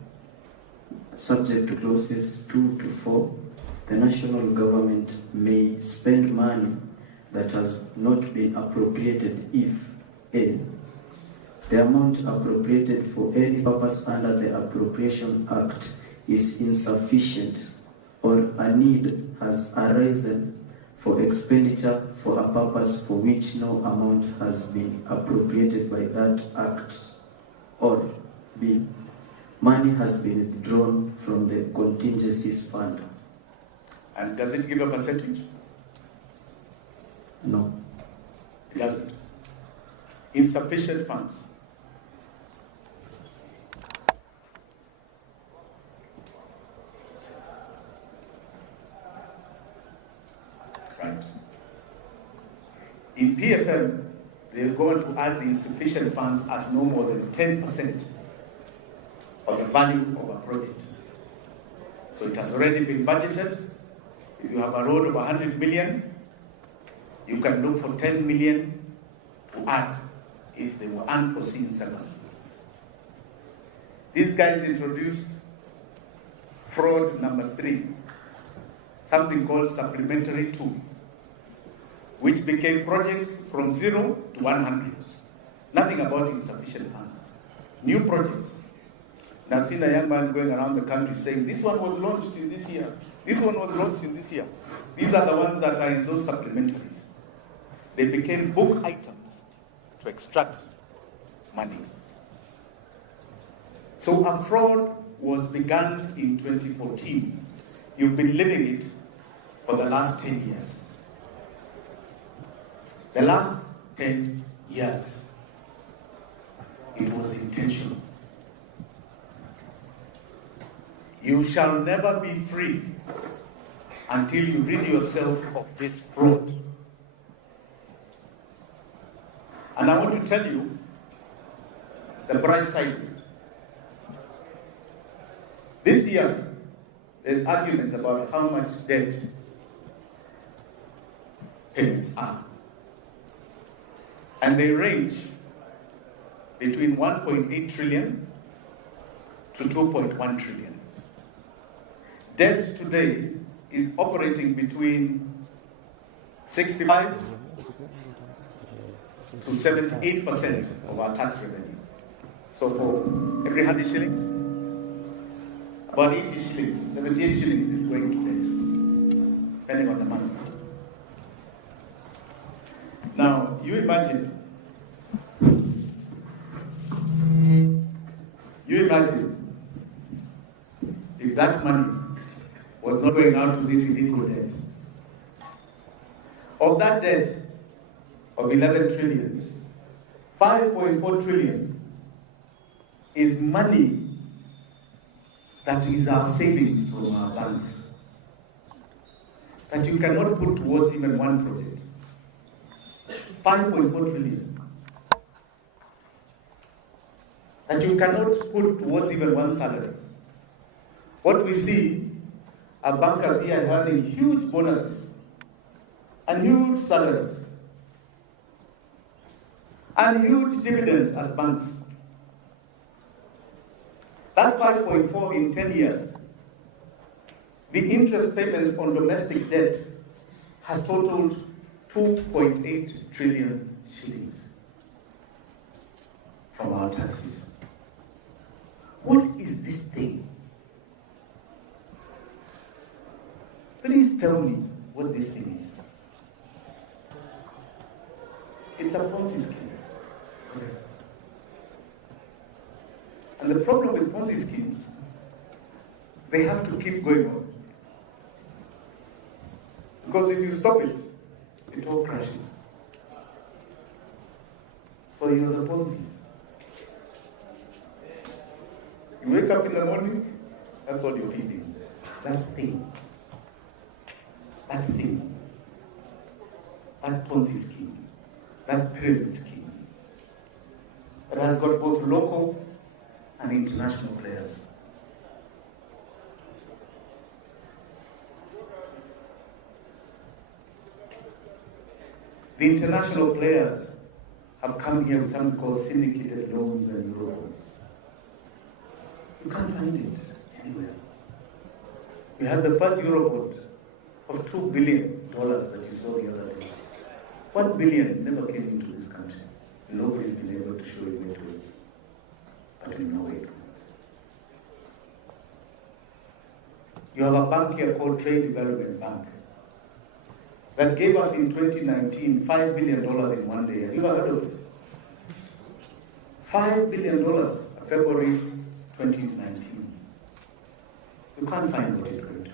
Subject to clauses 2 to 4, the national government may spend money that has not been appropriated if A. The amount appropriated for any purpose under the Appropriation Act is insufficient or a need has arisen for expenditure for a purpose for which no amount has been appropriated by that act, or B. Money has been withdrawn from the contingencies fund. And does it give a percentage? No. It doesn't. Insufficient funds. Right. In PFM, they're going to add the insufficient funds as no more than 10% of the value of a project. So it has already been budgeted. If you have a road of 100 million, you can look for 10 million to add if there were unforeseen circumstances. These guys introduced fraud number 3, something called supplementary 2, which became projects from 0 to 100. Nothing about insufficient funds. New projects. And I've seen a young man going around the country saying, this one was launched in this year. This one was launched in this year. These are the ones that are in those supplementaries. They became book items to extract money. So a fraud was begun in 2014. You've been living it for the last 10 years. The last 10 years, it was intentional. You shall never be free until you rid yourself of this fraud. And I want to tell you the bright side of it. This year, there's arguments about how much debt payments are. And they range between 1.8 trillion to 2.1 trillion. Debt today is operating between 65 to 78% of our tax revenue. So for every 100 shillings, about 80 shillings, 78 shillings is going to debt, depending on the month. Now, you imagine if that money was not going out to this illegal debt. Of that debt of 11 trillion, 5.4 trillion is money that is our savings from our banks that you cannot put towards even one project. 5.4 trillion that you cannot put towards even one salary. What we see are bankers here earning huge bonuses and huge salaries and huge dividends as banks. That 5.4 in 10 years, the interest payments on domestic debt has totaled 2.8 trillion shillings from our taxes. What is this thing? Please tell me what this thing is. It's a Ponzi scheme. Correct. And the problem with Ponzi schemes, they have to keep going on. Because if you stop it, it all crashes. So you're the Ponzi's. You wake up in the morning, that's all you're feeding. That thing, that Ponzi scheme, that pyramid scheme, that has got both local and international players. The international players have come here with something called syndicated loans and eurobonds. You can't find it anywhere. We had the first eurobond of $2 billion that you saw the other day. 1 billion never came into this country. Nobody's been able to show you where to it. But we know it. You have a bank here called Trade Development Bank that gave us in 2019 $5 billion in one day. Have you ever heard of it? $5 billion February 2019. You can't find what it went to.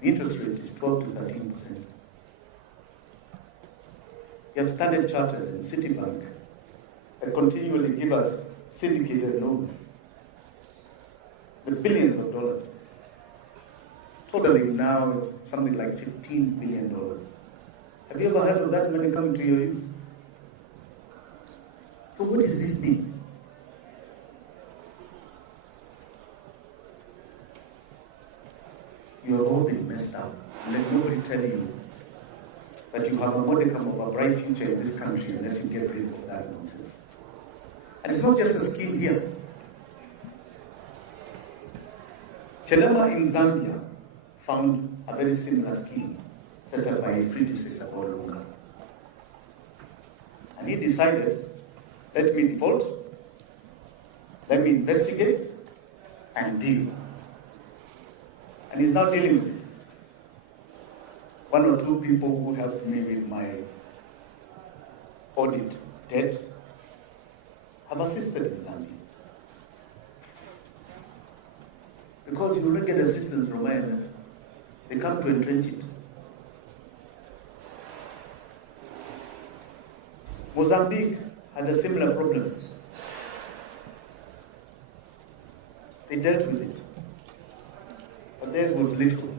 The interest rate is 12 to 13%. You have Standard Chartered and Citibank that continually give us syndicated loans with billions of dollars. Totaling now something like $15 billion. Have you ever heard of that money coming to your use? So what is this thing? You have all been messed up. Let nobody tell you that you have a modicum of a bright future in this country unless you get rid of that nonsense. And it's not just a scheme here. Chelema in Zambia found a very similar scheme set up by his predecessor, Paul Lunga. And he decided, let me default, let me investigate and deal. And he's now dealing with it. One or two people who helped me with my audit debt have assisted in Zambia. Because you will not get assistance from IMF. They come to entrench it. Mozambique had a similar problem. They dealt with it. But theirs was little.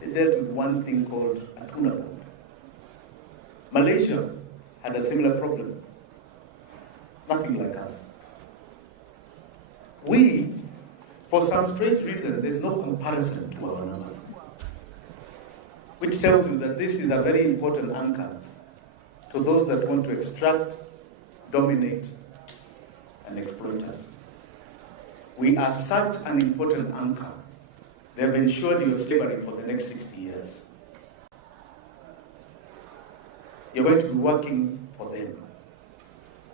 They dealt with one thing called a tuna bond. Malaysia had a similar problem. Nothing like us. We, for some strange reason, there's no comparison to our numbers. which tells you that this is a very important anchor to those that want to extract, dominate, and exploit us. We are such an important anchor. They have ensured your slavery for the next 60 years. You're going to be working for them,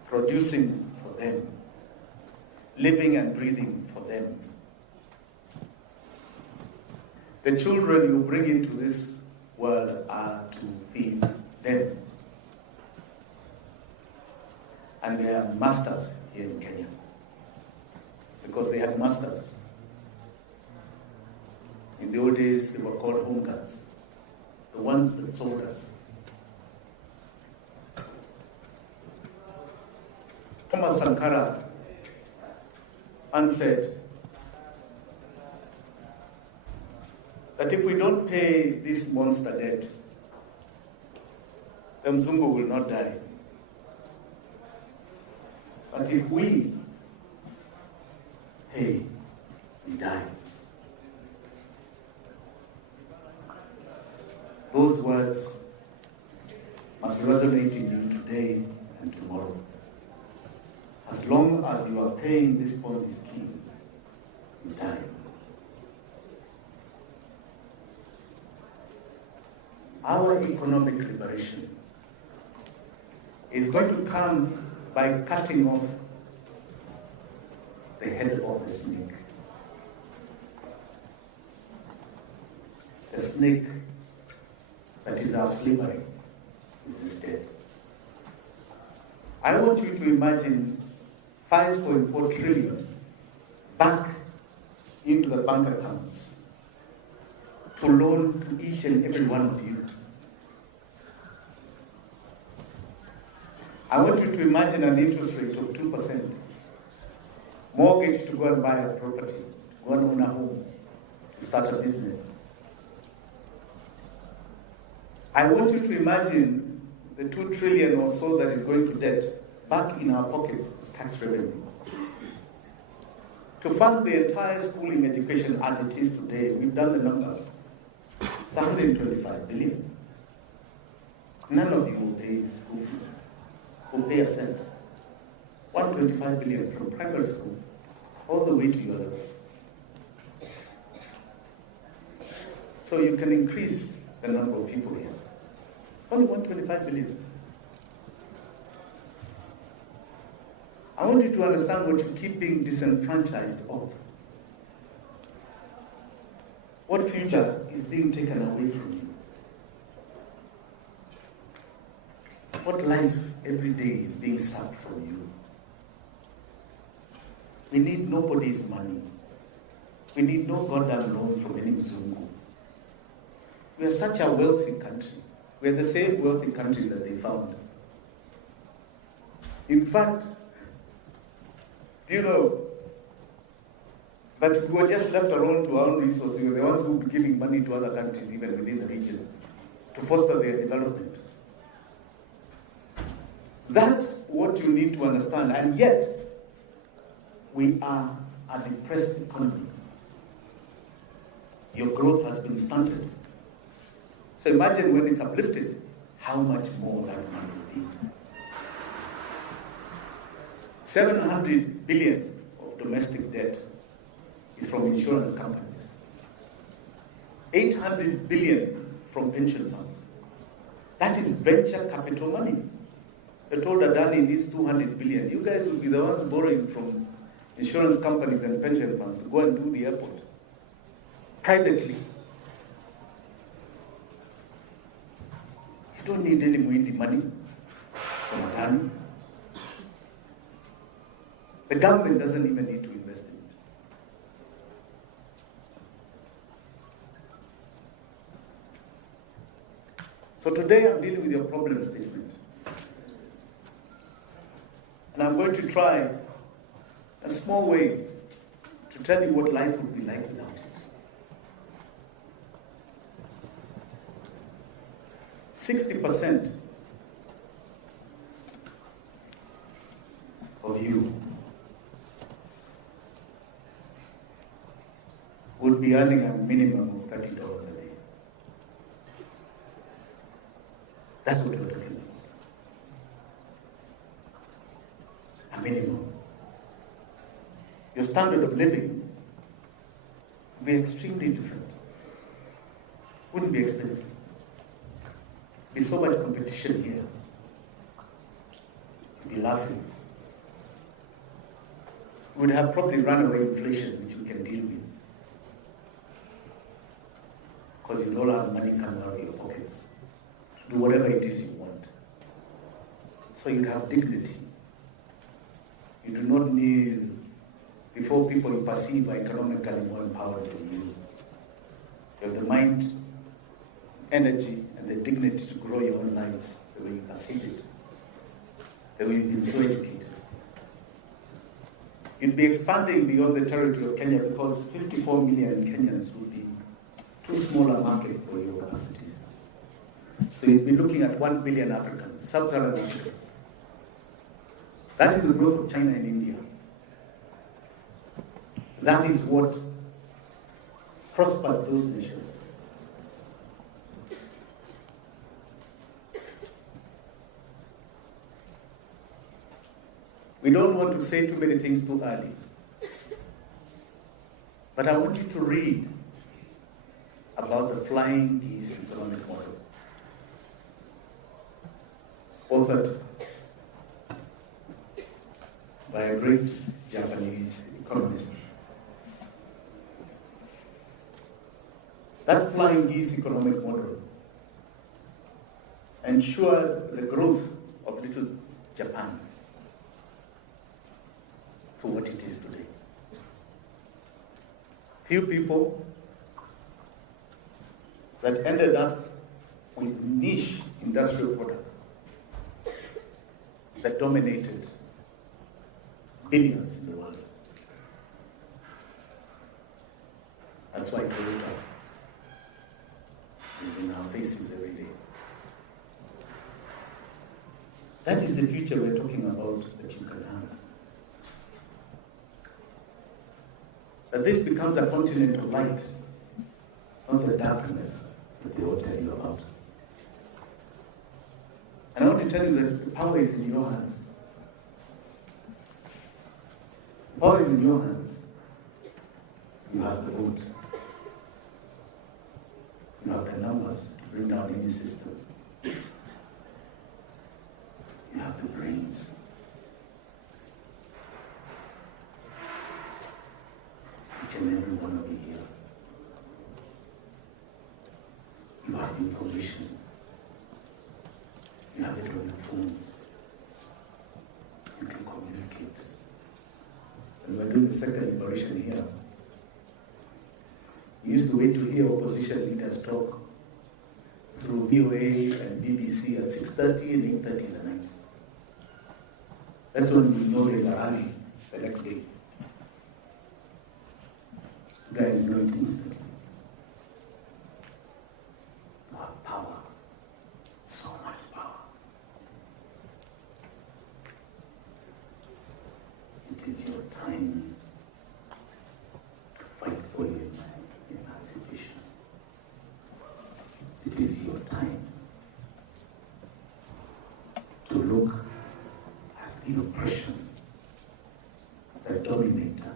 producing for them, living and breathing for them. The children you bring into this world are to feed them. And they are masters here in Kenya, because they had masters. In the old days, they were called home guards, the ones that sold us. Thomas Sankara once said that if we don't pay this monster debt, the Mzungu will not die. But if we pay, we die. Those words must resonate in you today and tomorrow. As long as you are paying this Ponzi scheme, you die. Our economic liberation is going to come by cutting off the head of the snake. The snake that is our slavery is dead. I want you to imagine 5.4 trillion back into the bank accounts to loan to each and every one of you. I want you to imagine an interest rate of 2%, mortgage to go and buy a property, go and own a home, to start a business. I want you to imagine the 2 trillion or so that is going to debt back in our pockets as tax revenue. To fund the entire schooling education as it is today, we've done the numbers. It's 125 billion. None of you will pay school fees, will pay a cent. 125 billion from primary school all the way to your level. So you can increase the number of people here. Only 125 billion. I want you to understand what you keep being disenfranchised of. What future is being taken away from you? What life every day is being sucked from you? We need nobody's money. We need no goddamn loans from any Mzungu. We are such a wealthy country. We are the same wealthy country that they found. In fact, do you know that if we were just left alone to our own resources, we are the ones who will be giving money to other countries, even within the region, to foster their development? That's what you need to understand. And yet, we are a depressed economy. Your growth has been stunted. So imagine when it's uplifted, how much more that money will be. 700 billion of domestic debt is from insurance companies. 800 billion from pension funds. That is venture capital money. I told Adani needs 200 billion. You guys will be the ones borrowing from insurance companies and pension funds to go and do the airport privately. You don't need any Muindi money from Adani. The government doesn't even need to invest in it. So today I'm dealing with your problem statement. And I'm going to try a small way to tell you what life would be like without it. 60% of you would be earning a minimum of $30 a day. That's what we're talking about. A minimum. Your standard of living will be extremely different. Wouldn't be expensive. There's so much competition here. You'd be laughing. We'd have probably runaway inflation, which we can deal with. Because you don't have money coming out of your pockets. Do whatever it is you want. So you'd have dignity. You do not need, before people you perceive are economically more empowered than you. You have the mind, energy, and the dignity to grow your own lives the way you perceive it, the way you've been so educated. You'd be expanding beyond the territory of Kenya because 54 million Kenyans would be too small a market for your capacities. So you'd be looking at 1 billion Africans, sub-Saharan Africans. That is the growth of China and India. That is what prospered those nations. We don't want to say too many things too early. But I want you to read about the flying geese economic model, authored by a great Japanese economist. That flying geese economic model ensured the growth of little Japan to what it is today. Few people that ended up with niche industrial products that dominated billions in the world. That's why Toyota is in our faces every day. That is the future we're talking about that you can have. That this becomes a continent of light, not the darkness that they all tell you about. And I want to tell you that the power is in your hands. The power is in your hands. You have the vote. You have the numbers to bring down any system. You have the brains. Each and every one of you here. You have information. You have it on your phones. You can communicate. And we're doing the sector liberation here. We used to wait to hear opposition leaders talk through VOA and BBC at 6:30 and 8:30 in the night. That's when we know there's a rally the next day. Guys know it instantly. You have power. So much power. It is your time to fight for your emancipation. It is your time to look at the oppression, the dominator,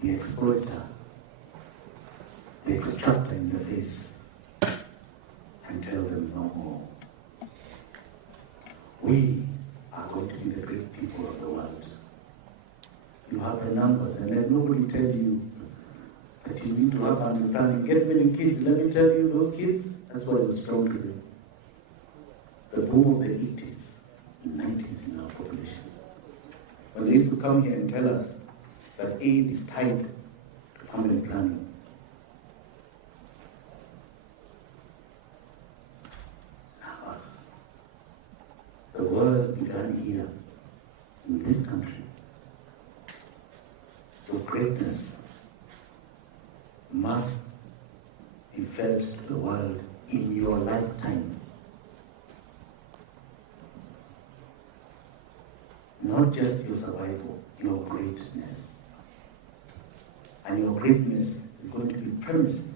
the exploiter, the extractor in the face, and tell them no more. We are going to be the great people of the world. You have the numbers, and let nobody tell you that you need to have understanding. Get many kids. Let me tell you, those kids, that's why they're strong today. The boom of the 80s, 90s in our population. When they used to come here and tell us that aid is tied to family planning. Now us. The world began here, in this country. Your greatness must be felt to the world in your lifetime. Not just your survival, your greatness. And your greatness is going to be premised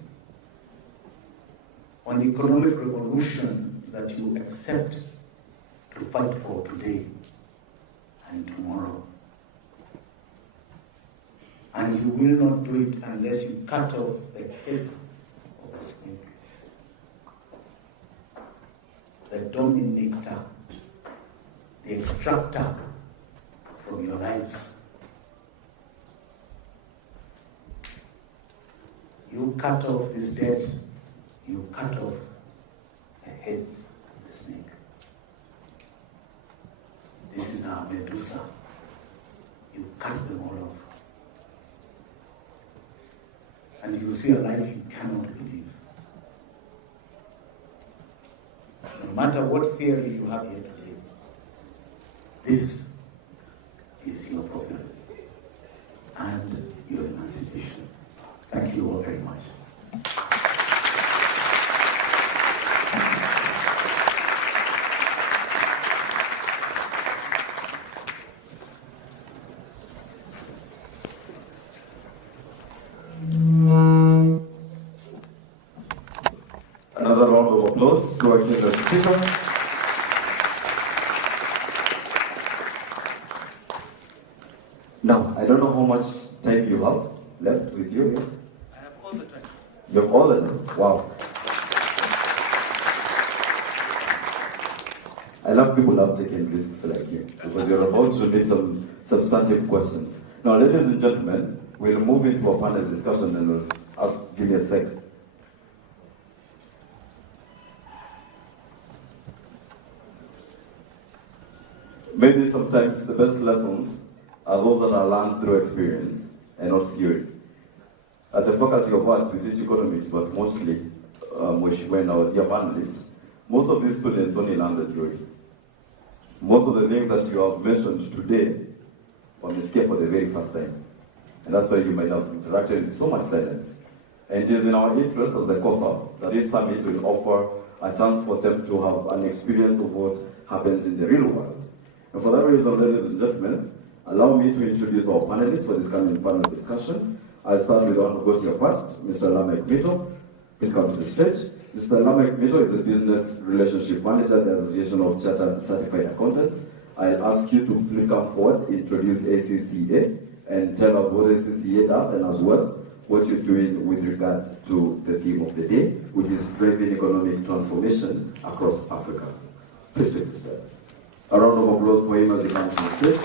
on the economic revolution that you accept to fight for today and tomorrow. And you will not do it unless you cut off the head of a snake. The dominator, the extractor from your lives. You cut off this dead, you cut off the heads of the snake. This is our Medusa. You cut them all off. And you see a life you cannot believe. No matter what theory you have here today, this is your problem and your emancipation. Thank you all very much. Another round of applause to our keynote speaker. Now, I don't know how much time you have left with you here. I have all the time. You have all the time? Wow. I love people who have taken risks like you, because you're about to make some substantive questions. Now, ladies and gentlemen, we'll move into a panel discussion and we'll ask, give me a sec. Maybe sometimes the best lessons are those that are learned through experience and not theory. At the Faculty of Arts, we teach economics, but mostly, when our dear panelists, most of these students only learn the theory. Most of the things that you have mentioned today wamesikia for the very first time. And that's why you might have interacted in so much silence. And it is in our interest as the COSA that this summit will offer a chance for them to have an experience of what happens in the real world. And for that reason, ladies and gentlemen, allow me to introduce our panelists for this coming panel discussion. I'll start with the one who got here first, Mr. Lamek Mito. Please come to the stage. Mr. Lamek Mito is a business relationship manager at the Association of Chartered Certified Accountants. I'll ask you to please come forward, introduce ACCA, and tell us what ACCA does, and as well, what you're doing with regard to the theme of the day, which is driving economic transformation across Africa. Please take this back. A round of applause for him as he comes to the stage.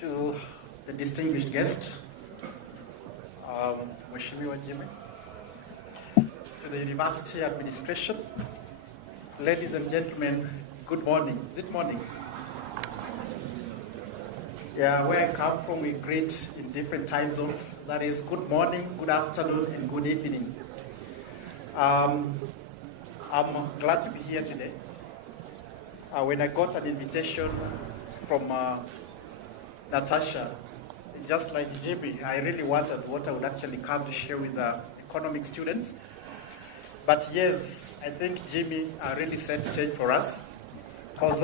To the distinguished guest, Mheshimiwa Jimmy, to the university administration, ladies and gentlemen, good morning. Is it morning? Yeah, where I come from, we greet in different time zones. That is good morning, good afternoon, and good evening. I'm glad to be here today. When I got an invitation from Natasha, just like Jimmy, I really wanted what I would actually come to share with the economic students. But yes, I think Jimmy really set stage for us. Because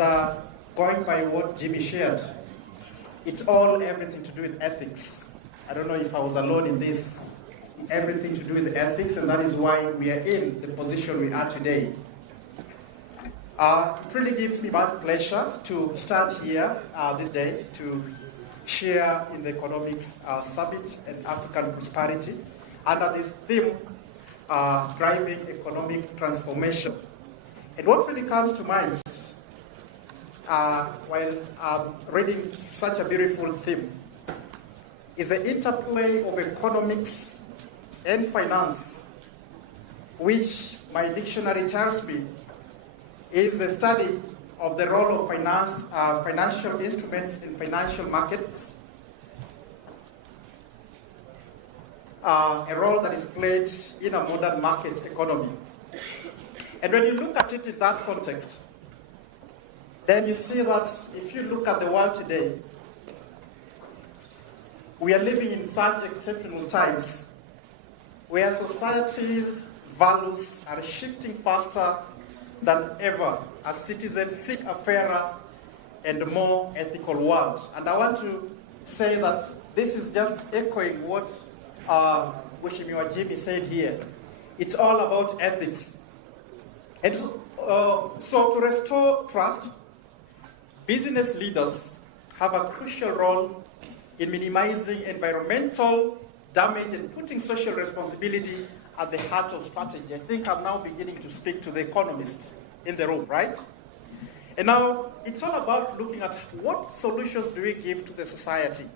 going by what Jimmy shared, it's everything to do with ethics. I don't know if I was alone in this. Everything to do with ethics, and that is why we are in the position we are today. It really gives me much pleasure to stand here this day to share in the Economics Summit and African Prosperity under this theme, driving economic transformation. And what really comes to mind while reading such a beautiful theme is the interplay of economics and finance, which my dictionary tells me is the study of the role of finance, financial instruments in financial markets, a role that is played in a modern market economy. And when you look at it in that context, then you see that if you look at the world today, we are living in such exceptional times where society's values are shifting faster than ever as citizens seek a fairer and more ethical world. And I want to say that this is just echoing what Mheshimiwa Jimmy said here. It's all about ethics. And so to restore trust, business leaders have a crucial role in minimizing environmental damage and putting social responsibility at the heart of strategy. I think I'm now beginning to speak to the economists in the room, right? And now it's all about looking at what solutions do we give to the society.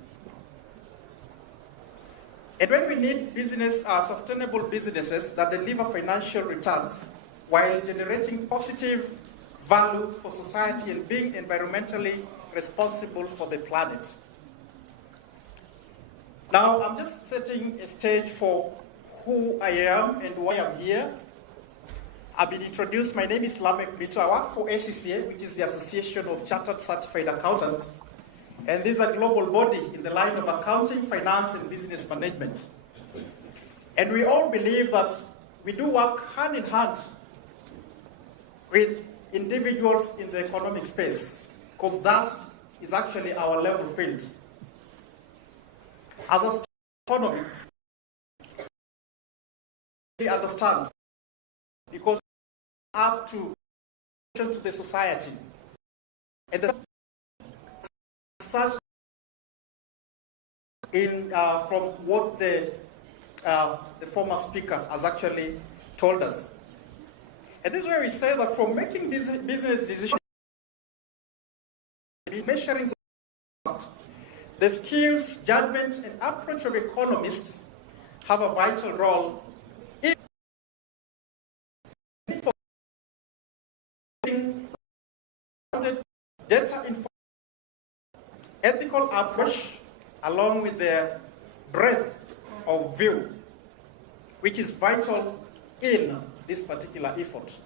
And when we need sustainable businesses that deliver financial returns while generating positive value for society and being environmentally responsible for the planet. Now, I'm just setting a stage for who I am and why I'm here. I've been introduced. My name is Lamek Mito. I work for ACCA, which is the Association of Chartered Certified Accountants. And this is a global body in the line of accounting, finance, and business management. And we all believe that we do work hand in hand with individuals in the economic space, because that is actually our level field. As a economics, we understand, because up to the society. And the such in from what the former speaker has actually told us. And this is where we say that from making business decisions, measuring the skills, judgment, and approach of economists have a vital role in data-informed ethical approach, along with the breadth of view, which is vital in this particular effort.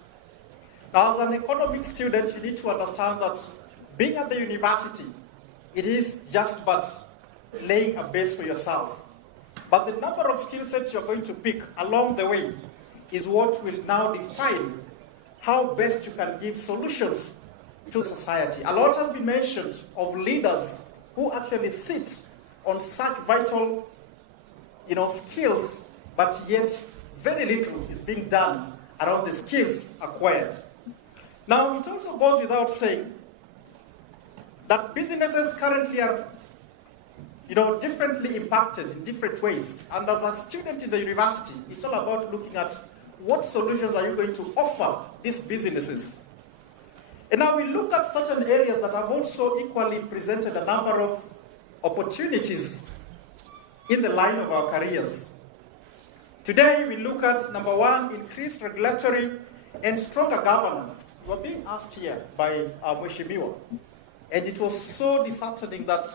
Now, as an economics student, you need to understand that being at the university, it is just but laying a base for yourself. But the number of skill sets you're going to pick along the way is what will now define how best you can give solutions to society. A lot has been mentioned of leaders who actually sit on such vital, skills, but yet very little is being done around the skills acquired. Now, it also goes without saying that businesses currently are, differently impacted in different ways. And as a student in the university, it's all about looking at what solutions are you going to offer these businesses. And now we look at certain areas that have also equally presented a number of opportunities in the line of our careers. Today we look at, number one, increased regulatory and stronger governance. We were being asked here by Mheshimiwa, and it was so disheartening that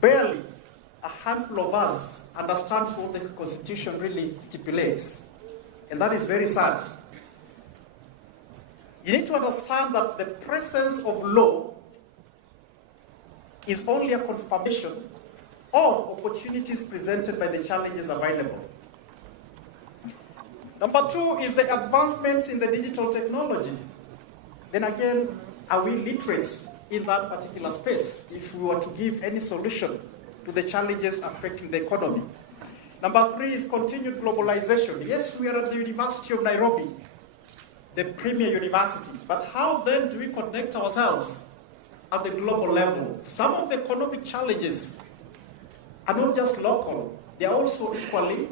barely a handful of us understands what the Constitution really stipulates. And that is very sad. You need to understand that the presence of law is only a confirmation of opportunities presented by the challenges available. Number two is the advancements in the digital technology. Then again, are we literate in that particular space if we were to give any solution to the challenges affecting the economy? Number three is continued globalization. Yes, we are at the University of Nairobi, the premier university, but how then do we connect ourselves at the global level? Some of the economic challenges are not just local, they are also equally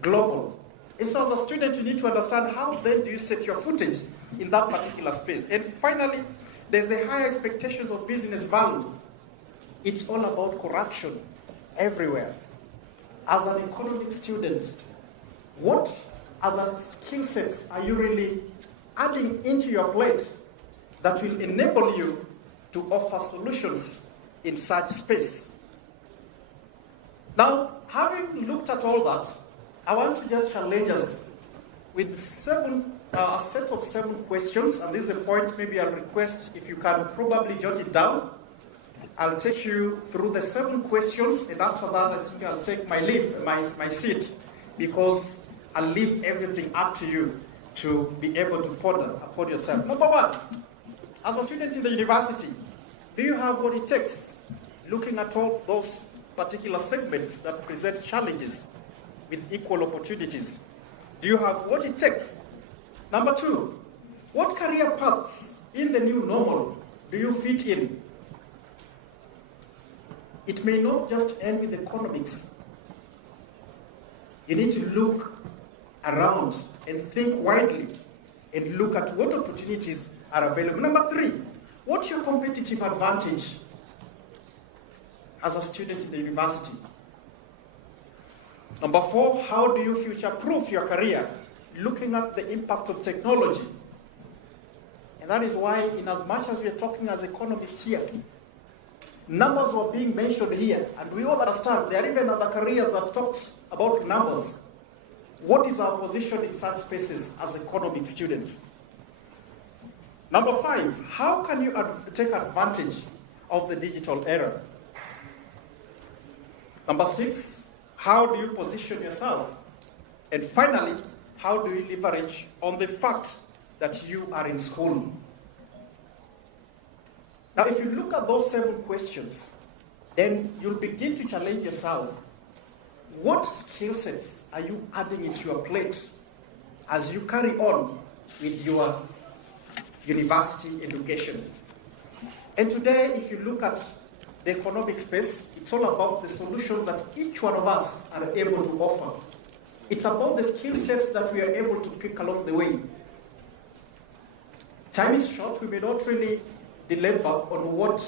global. And so as a student, you need to understand how then do you set your footage in that particular space. And finally, there's a high expectations of business values. It's all about corruption everywhere. As an economic student, what other skill sets are you really adding into your plate that will enable you to offer solutions in such space? Now, having looked at all that, I want to just challenge us with a set of 7 questions, and this is a point maybe I'll request if you can probably jot it down. I'll take you through the 7 questions, and after that, I think I'll take my seat, because I'll leave everything up to you to be able to ponder upon yourself. Number one, as a student in the university, do you have what it takes? looking at all those particular segments that present challenges with equal opportunities? Do you have what it takes? Number two, what career paths in the new normal do you fit in? It may not just end with economics. You need to look around and think widely and look at what opportunities are available. Number three, what's your competitive advantage as a student in the university? Number four, how do you future-proof your career, looking at the impact of technology? And that is why, in as much as we are talking as economists here, numbers were being mentioned here, and we all understand there are even other careers that talks about numbers. What is our position in such spaces as economic students? Number five, how can you take advantage of the digital era? Number six, how do you position yourself? And finally, how do you leverage on the fact that you are in school? Now, if you look at those 7 questions, then you'll begin to challenge yourself. What skill sets are you adding into your plate as you carry on with your university education? And today, if you look at the economic space, it's all about the solutions that each one of us are able to offer. It's about the skill sets that we are able to pick along the way. Time is short, we may not really delabor on what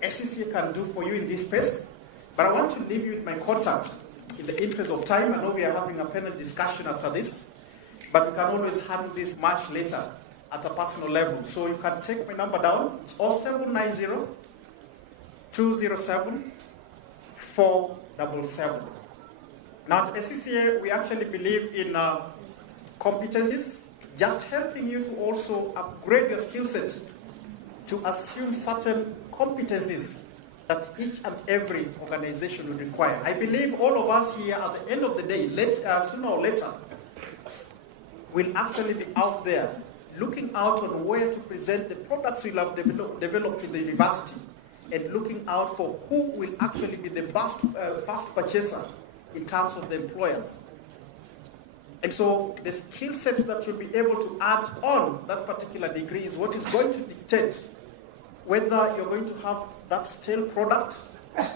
SCCA can do for you in this space, but I want to leave you with my contact in the interest of time. I know we are having a panel discussion after this, but we can always handle this much later at a personal level. So you can take my number down. It's 0790 207 477. Now at SCCA, we actually believe in competencies, just helping you to also upgrade your skill set to assume certain competencies that each and every organization would require. I believe all of us here at the end of the day, sooner or later, will actually be out there looking out on where to present the products we'll have developed in the university, and looking out for who will actually be the fast purchaser in terms of the employers. And so the skill sets that you'll be able to add on that particular degree is what is going to dictate whether you're going to have that stale product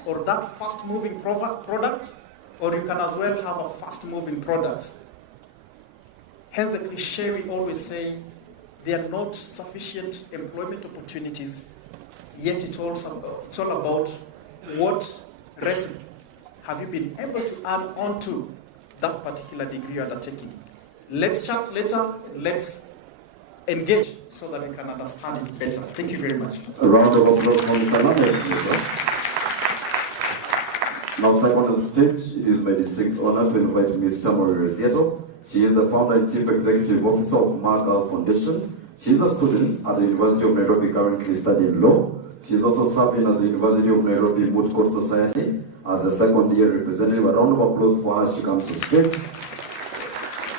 or that fast-moving product, or you can as well have a fast-moving product. Hence the cliche we always say, there are not sufficient employment opportunities, yet it's all about what recipe have you been able to add on to that particular degree you're undertaking. Let's chat later, let's engage so that we can understand it better. Thank you very much. A round of applause for Mr. Name. Now, second on the stage, it is my distinct honor to invite Ms. Tamari Reziato. She is the founder and chief executive officer of Margal Foundation. She is a student at the University of Nairobi, currently studying law. She is also serving as the University of Nairobi Moot Court Society as a second-year representative. A round of applause for her as she comes to stage.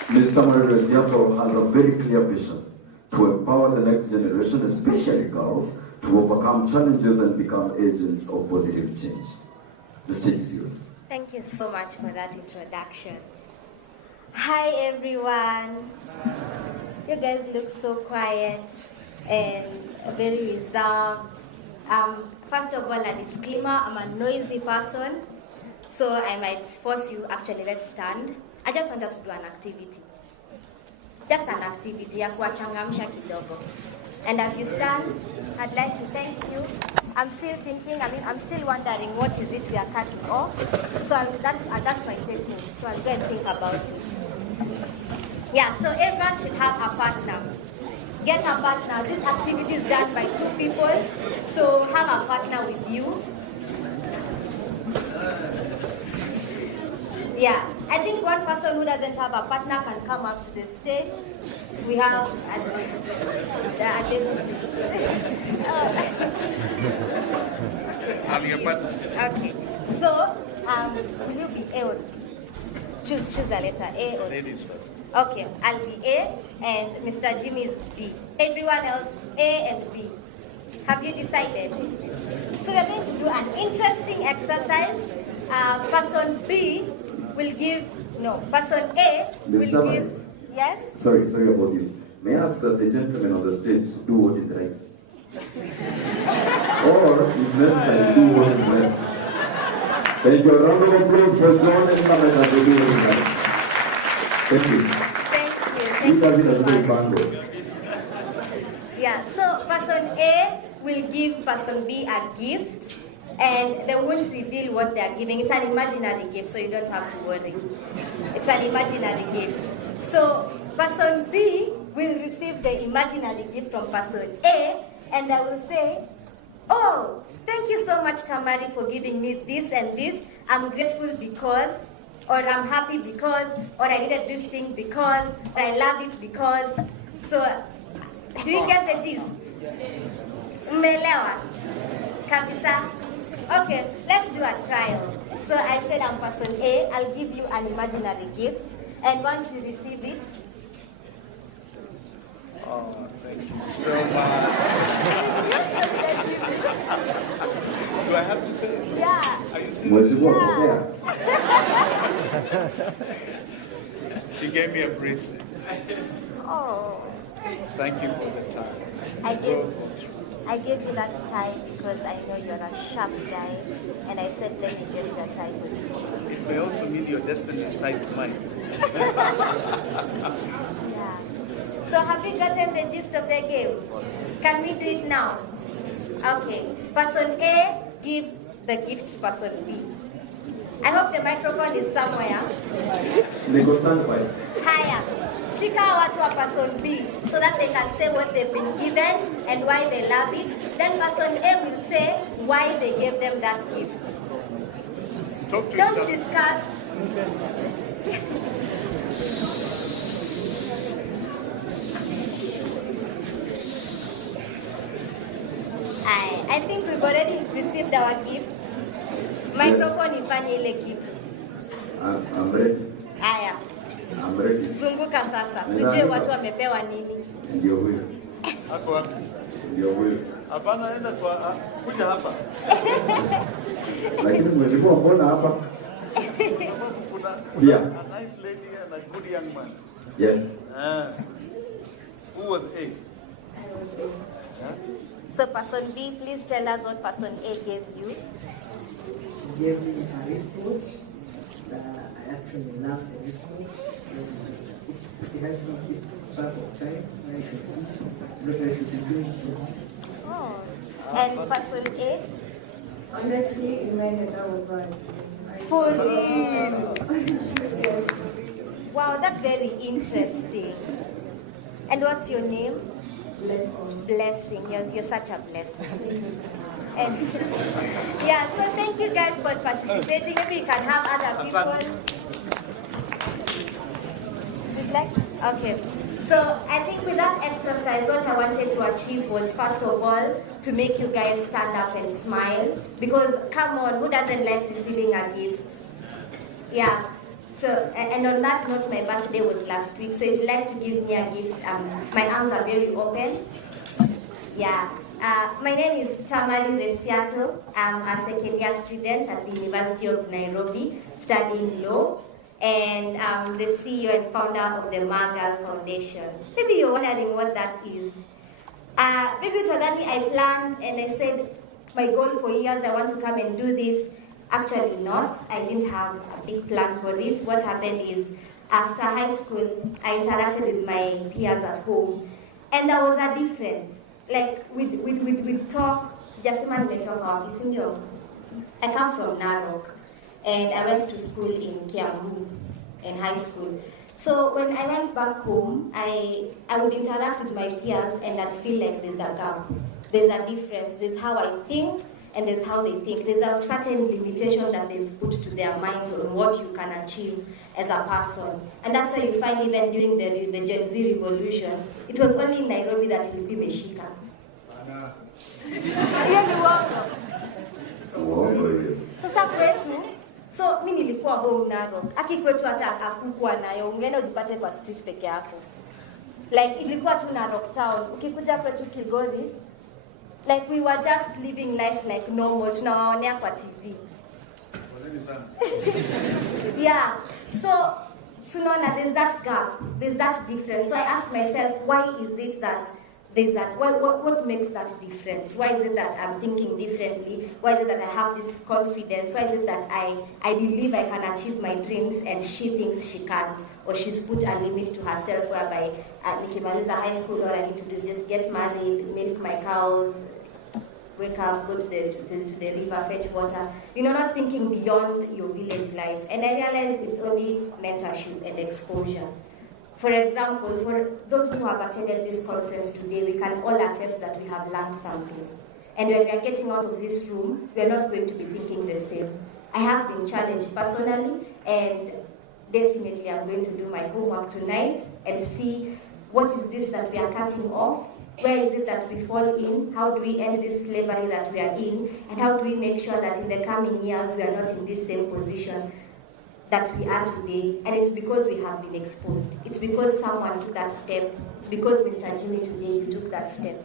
Ms. Tamari Reziato has a very clear vision to empower the next generation, especially girls, to overcome challenges and become agents of positive change. The stage is yours. Thank you so much for that introduction. Hi, everyone. You guys look so quiet and very reserved. First of all, a disclaimer, I'm a noisy person, so I might force you, actually, let's stand. I just want us to do an activity. Just an activity ya kuwachangamsha kidogo. And as you stand, I'd like to thank you. I'm still thinking, I'm still wondering what is it we are cutting off. So that's my technique. So I'll go and think about it. Yeah, so everyone should have a partner. Get a partner. This activity is done by 2 people. So have a partner with you. Yeah, I think one person who doesn't have a partner can come up to the stage. We have Okay, so will you be A or B? Choose the letter A or B. Okay, I'll be A and Mr. Jimmy is B. Everyone else A and B. Have you decided? So we're going to do an interesting exercise. Person B will give, person A will give, yes? Sorry about this. May I ask that the gentleman on the stage do what is right? Or, if necessary, do what is left. Thank you. A round of applause for John and Samantha for doing what is right. Thank you. Thank you so much. Yeah, so person A will give person B a gift, and they won't reveal what they are giving. It's an imaginary gift, so you don't have to worry. It's an imaginary gift. So person B will receive the imaginary gift from person A, and I will say, oh, thank you so much, Tamari, for giving me this and this. I'm grateful because, or I'm happy because, or I needed this thing because, or I love it because. So, do you get the gist? Umelewa? Kabisa? Okay, let's do a trial. So I said I'm person A, I'll give you an imaginary gift, and once you receive it, Oh, thank you so much. Do I have to say it? yeah. Are you serious? She gave me a bracelet. Oh. Thank you for the time. I gave you that tie because I know you're a sharp guy, and I said let me get you a tie for you. It may also mean your destiny is tied to mine. Yeah. So have you gotten the gist of the game? Can we do it now? Okay. Person A, give the gift to person B. I hope the microphone is somewhere. They go stand by. Haya. Shika watu wa person B so that they can say what they've been given and why they love it. Then person A will say why they gave them that gift. Don't discuss. I think we've already received our gifts. Microphone ifanye ile kitu. I'm ready. Haya. I'm ready. Zunguka sasa. Tujue watu wamepewa nini. Ndio huyo. Hapo wapi? Ndio huyo. Hapana, enda kwa kuja hapa. Lakini mheshimiwa mbona hapa? Kuna Yeah. a nice lady and a good young man. Yes. Who was A? So person B, please tell us what person A gave you. He gave me a wristwatch. I actually love the wristwatch. It helps me keep track of time. I should be doing so. Oh. And person A? Honestly, in my head, I was like, For real. Wow, that's very interesting. And what's your name? Blessing. You're such a blessing. And yeah, so thank you guys for participating. Maybe you can have other people. You'd like? Okay. So I think with that exercise, what I wanted to achieve was, first of all, to make you guys stand up and smile. Because come on, who doesn't like receiving a gift? Yeah. So, and on that note, my birthday was last week. So if you'd like to give me a gift, my arms are very open. Yeah. My name is Tamari Resiato. I'm a second year student at the University of Nairobi, studying law. And I'm the CEO and founder of the Magal Foundation. Maybe you're wondering what that is. Maybe Tadani, I planned and I said, my goal for years, I want to come and do this. Actually not. I didn't have a big plan for it. What happened is, after high school, I interacted with my peers at home. And there was a difference. Like, we'd talk, I come from Narok. And I went to school in Kiambu, in high school. So when I went back home, I would interact with my peers and I'd feel like there's a gap. There's a difference. There's how I think and there's how they think. There's a certain limitation that they've put to their minds on what you can achieve as a person. And that's why you find even during the Gen Z revolution, it was only in Nairobi that ilikuwa imeshika. Hiyo ni uongo. Sasa kwetu, so mimi nilikuwa home Narok. Aki kwetu hata akukua nayo, ungeenda ujipate kwa street peke yako. Like ilikuwa tu Narok town. Ukikuja kwetu Kilgoris, Like we were just living life like normal, tunawaonea kwa TV. Yeah, so Sunona, there's that gap, there's that difference. So I asked myself, why is it that there's that, what makes that difference? Why is it that I'm thinking differently? Why is it that I have this confidence? Why is it that I believe I can achieve my dreams and she thinks she can't? Or she's put a limit to herself whereby nikimaliza high school, all I need to do is just get married, milk my cows, wake up, go to the river, fetch water. Not thinking beyond your village life. And I realized it's only mentorship and exposure. For example, for those who have attended this conference today, we can all attest that we have learned something. And when we are getting out of this room, we are not going to be thinking the same. I have been challenged personally, and definitely I'm going to do my homework tonight and see what is this that we are cutting off. Where is it that we fall in? How do we end this slavery that we are in? And how do we make sure that in the coming years we are not in this same position that we are today? And it's because we have been exposed. It's because someone took that step. It's because Mr. Jimmy today, you took that step.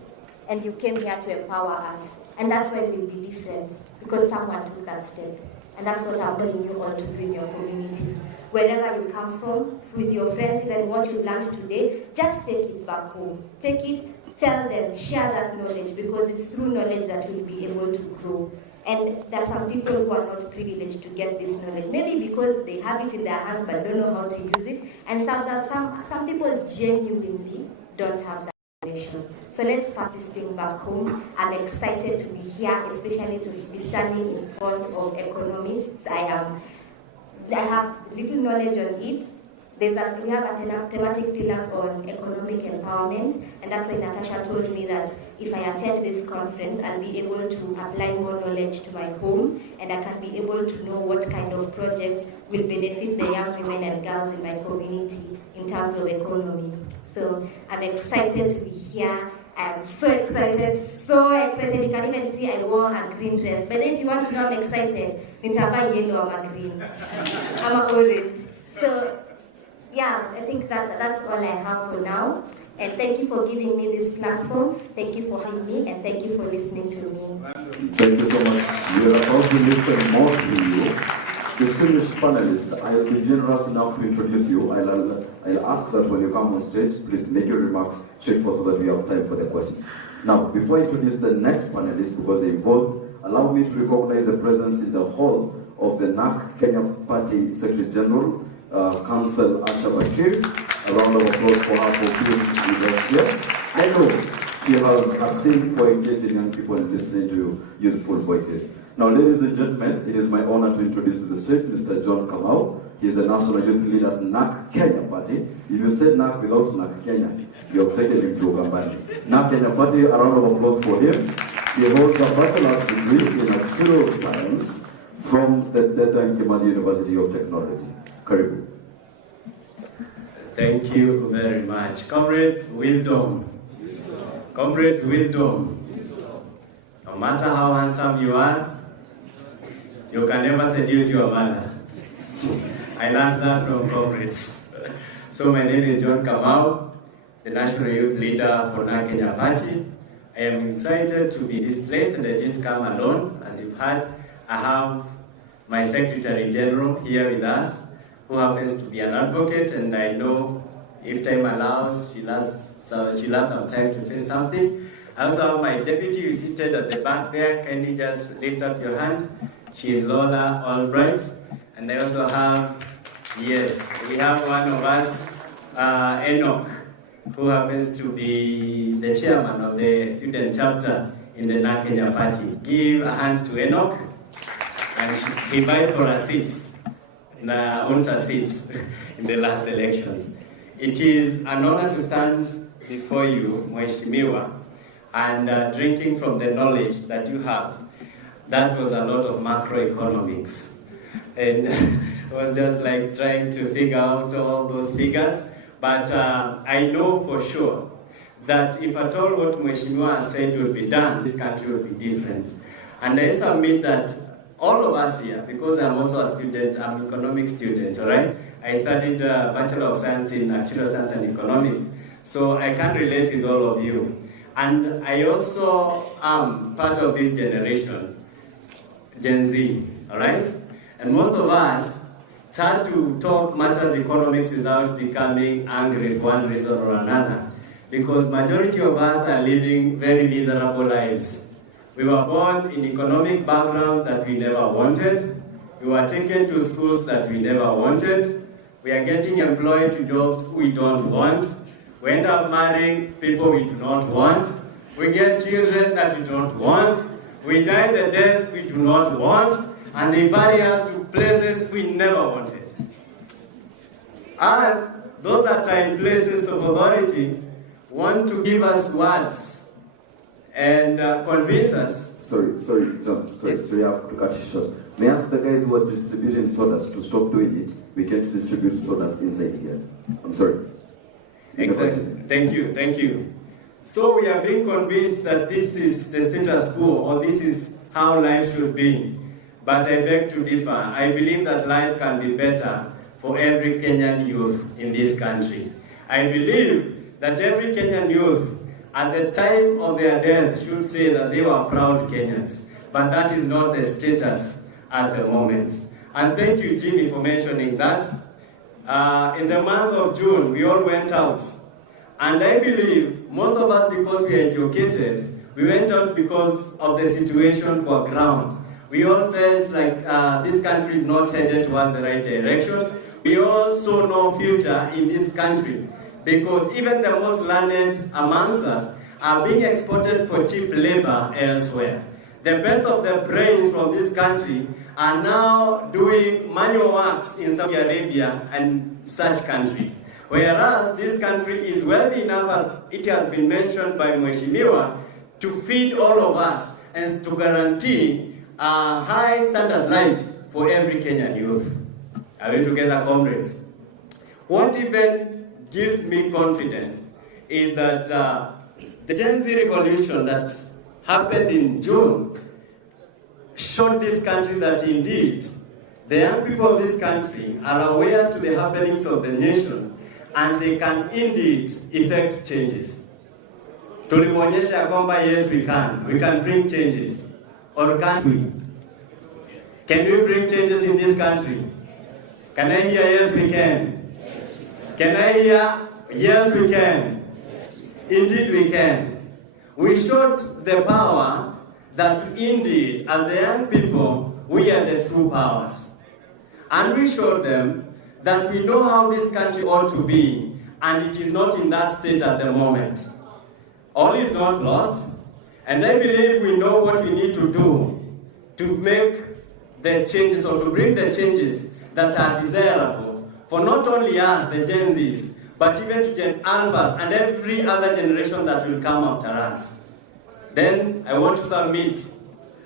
And you came here to empower us. And that's why we'll be different, because someone took that step. And that's what I'm telling you all to do in your communities. Wherever you come from, with your friends, even what you learned today, just take it back home. Take it, tell them, share that knowledge, because it's through knowledge that we'll be able to grow. And there are some people who are not privileged to get this knowledge, maybe because they have it in their hands but don't know how to use it. And some people genuinely don't have that information. So let's pass this thing back home. I'm excited to be here, especially to be standing in front of economists. I have little knowledge on it. We have a thematic pillar on economic empowerment, and that's why Natasha told me that if I attend this conference, I'll be able to apply more knowledge to my home, and I can be able to know what kind of projects will benefit the young women and girls in my community in terms of economy. So I'm excited to be here. I'm so excited, so excited. You can even see I wore a green dress. But if you want to know I'm excited, nitavaa yellow or green. I'm a orange. So yeah, I think that's all I have for now. And thank you for giving me this platform. Thank you for having me, and thank you for listening to me. Thank you so much. We are about to listen more to you. Distinguished panelists, I'll be generous enough to introduce you. I'll ask that when you come on stage, please make your remarks straightforward so that we have time for the questions. Now, before I introduce the next panelist, because they're involved, allow me to recognize the presence in the hall of the NAC Kenya Party Secretary General, Council Asha Bashir. A round of applause for her for being with us here. I know she has a thing for engaging young people and listening to youthful voices. Now, ladies and gentlemen, it is my honor to introduce to the stage Mr. John Kamau. He is the National Youth Leader at NAC Kenya Party. If you said NAC without NAC Kenya, you have taken him to Ugambani. NAC Kenya Party, a round of applause for him. He holds a bachelor's degree in natural science from the Dedan Kimathi University of Technology. Karibu. Thank you very much. Comrades, wisdom. Comrades, wisdom. No matter how handsome you are, you can never seduce your mother. I learned that from comrades. So my name is John Kamau, the National Youth Leader for NAC Kenya Party. I am excited to be this place, and I didn't come alone. As you've heard, I have my Secretary General here with us, who happens to be an advocate, and I know if time allows, she'll have some time to say something. I also have my deputy who is seated at the back there. Kindly just lift up your hand. She is Lola Albright. And I also have, yes, we have one of us, Enoch, who happens to be the chairman of the student chapter in the NAC Kenya Party. Give a hand to Enoch. And he vied for a seat. Owns a seat in the last elections. It is an honor to stand before you, Mheshimiwa, and drinking from the knowledge that you have. That was a lot of macroeconomics. And it was just like trying to figure out all those figures. But I know for sure that if at all what Mheshimiwa has said will be done, this country will be different. And I submit that all of us here, because I'm also a student, I'm an economics student, all right? I studied Bachelor of Science in Natural Science and Economics, so I can relate with all of you. And I also am part of this generation, Gen Z, all right? And most of us, it's hard to talk matters economics without becoming angry for one reason or another, because majority of us are living very miserable lives. We were born in economic background that we never wanted. We were taken to schools that we never wanted. We are getting employed to jobs we don't want. We end up marrying people we do not want. We get children that we don't want. We die the deaths we do not want. And they bury us to places we never wanted. And those that are in places of authority want to give us words and convince us. Sorry, John. Sorry, Yes. so you have to cut it short. May I ask the guys who are distributing sodas to stop doing it? We can't distribute sodas inside here. I'm sorry. Exactly. Thank you. So we are being convinced that this is the status quo, or this is how life should be. But I beg to differ. I believe that life can be better for every Kenyan youth in this country. I believe that every Kenyan youth at the time of their death should say that they were proud Kenyans. But that is not the status at the moment. And thank you, Jimmy, for mentioning that. In the month of June, we all went out. And I believe most of us, because we are educated, we went out because of the situation for ground. We all felt like this country is not headed towards the right direction. We all saw no future in this country because even the most learned amongst us are being exported for cheap labor elsewhere. The best of the brains from this country are now doing manual works in Saudi Arabia and such countries. Whereas this country is wealthy enough, as it has been mentioned by Mheshimiwa, to feed all of us and to guarantee a high standard life for every Kenyan youth. Are we together, comrades? What even gives me confidence is that the Gen Z revolution that happened in June showed this country that indeed the young people of this country are aware to the happenings of the nation and they can indeed effect changes. Tulionyesha ya kwamba yes, we can bring changes. Or can't we? Can we bring changes in this country? Can I hear yes, we can? Can I hear yes, we can? Indeed, we can. We showed the power that indeed, as the young people, we are the true powers. And we showed them that we know how this country ought to be, and it is not in that state at the moment. All is not lost, and I believe we know what we need to do to make the changes or to bring the changes that are desirable for not only us, the Gen Zs, but even to Gen Alphas and every other generation that will come after us. Then I want to submit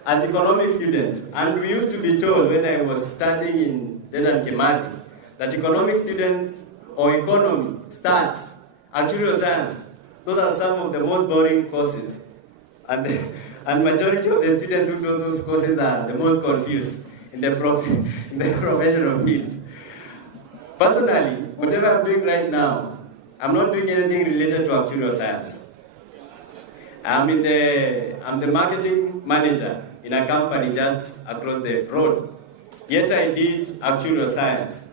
as economic student, and we used to be told when I was studying in Dedan Kimathi that economic students or economy, stats, actuarial science, those are some of the most boring courses. And majority of the students who do those courses are the most confused in the professional field. Personally, whatever I'm doing right now, I'm not doing anything related to actuarial science. I'm the marketing manager in a company just across the road. Yet I did actuarial science.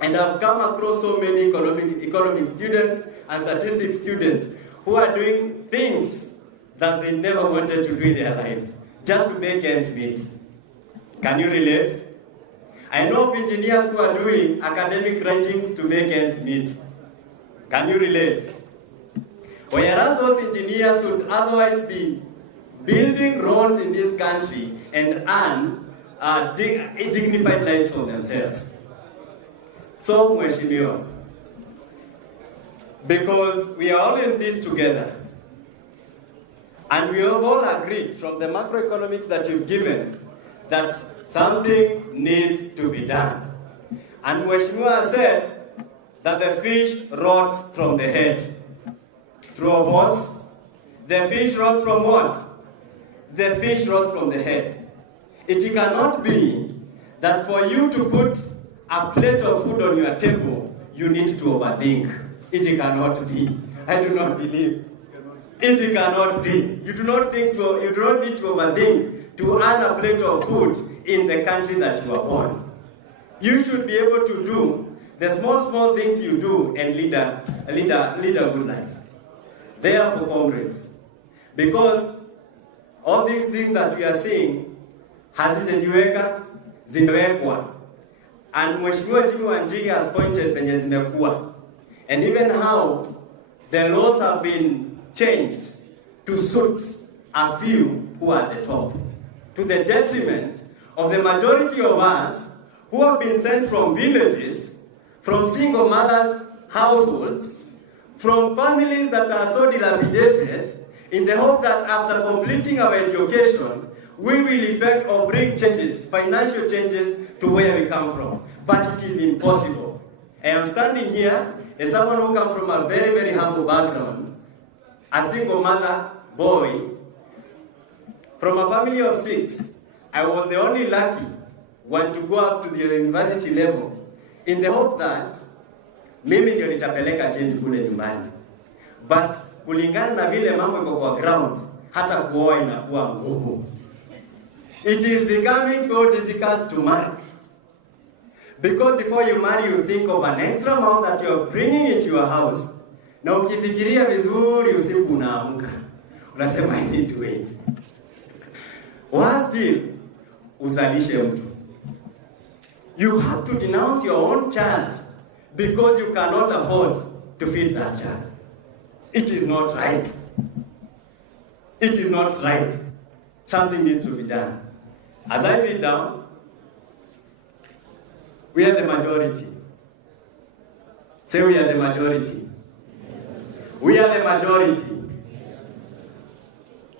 And I've come across so many economic students and statistics students who are doing things that they never wanted to do in their lives, just to make ends meet. Can you relate? I know of engineers who are doing academic writings to make ends meet. Can you relate? Whereas those engineers would otherwise be building roads in this country and earn dignified lives for themselves. So, Mheshimiwa, because we are all in this together, and we have all agreed from the macroeconomics that you've given that something needs to be done. And Mheshimiwa said that the fish rots from the head. True or false? The fish rots from what? The fish rots from the head. It cannot be that for you to put a plate of food on your table, you need to overthink. It cannot be. I do not believe. It cannot be. You do not need to overthink to earn a plate of food in the country that you are born. You should be able to do the small things you do and lead a good life. Therefore, comrades, because all these things that we are seeing hazijajiweka, zimewekwa, and Mheshimiwa Jimmy Wanjigi has pointed penye zimekuwa, and even how the laws have been changed to suit a few who are at the top, to the detriment of the majority of us who have been sent from villages, from single mothers' households, from families that are so dilapidated, in the hope that after completing our education, we will effect or bring changes, financial changes to where we come from. But it is impossible. I am standing here as someone who comes from a very, very humble background, a single mother boy, from a family of 6. I was the only lucky one to go up to the university level in the hope that mimi ndio nitapeleka change kule nyumbani. But kulingana na vile mambo iko kwa ground, hata kuoa inakuwa ngumu. It is becoming so difficult to marry. Because before you marry, you think of an extra amount that you are bringing into your house. Na ukifikiria vizuri usiku unaamka, unasema I need to wait. Worse still, uzalishe mtu. You have to denounce your own child because you cannot afford to feed that child. It is not right. It is not right. Something needs to be done. As I sit down, we are the majority. Say we are the majority. We are the majority.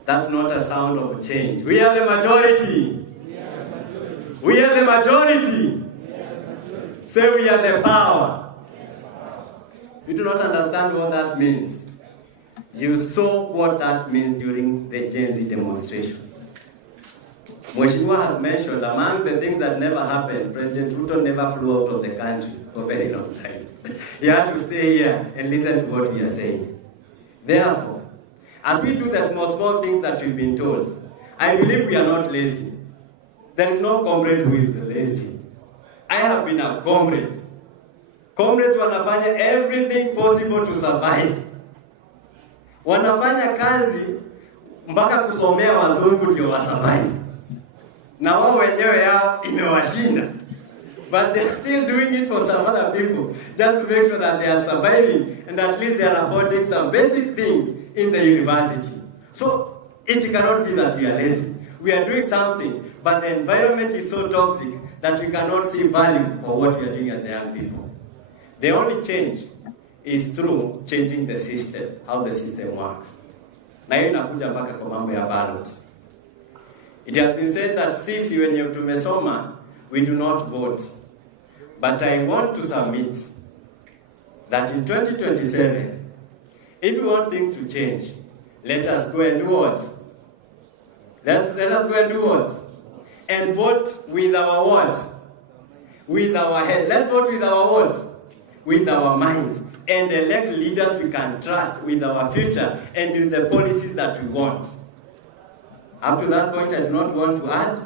That's not a sound of change. We are the majority. We are the majority. Say we are the power. You do not understand what that means. You saw what that means during the Gen Z demonstration. Mheshimiwa has mentioned among the things that never happened, President Ruto never flew out of the country for a very long time. He had to stay here and listen to what we are saying. Therefore, as we do the small things that we've been told, I believe we are not lazy. There is no comrade who is lazy. I have been a comrade. Comrades wanafanya everything possible to survive. Wanafanya kazi mpaka kusomea wazungu ndio wa survive. Na wao wenyewe yao imewashinda. But they are still doing it for some other people, just to make sure that they are surviving and at least they are affording some basic things in the university. So it cannot be that we are lazy. We are doing something, but the environment is so toxic that we cannot see value for what we are doing as the young people. The only change is through changing the system, how the system works. Na hiyo inakuja mpaka kwa mambo ya ballot. It has been said that sisi wenye tumesoma, we do not vote. But I want to submit that in 2027, if we want things to change, let us go and do what? Let us go and do what? And vote with our words, with our head. Let's vote with our words, with our mind, and elect leaders we can trust with our future and with the policies that we want. Up to that point, I do not want to add.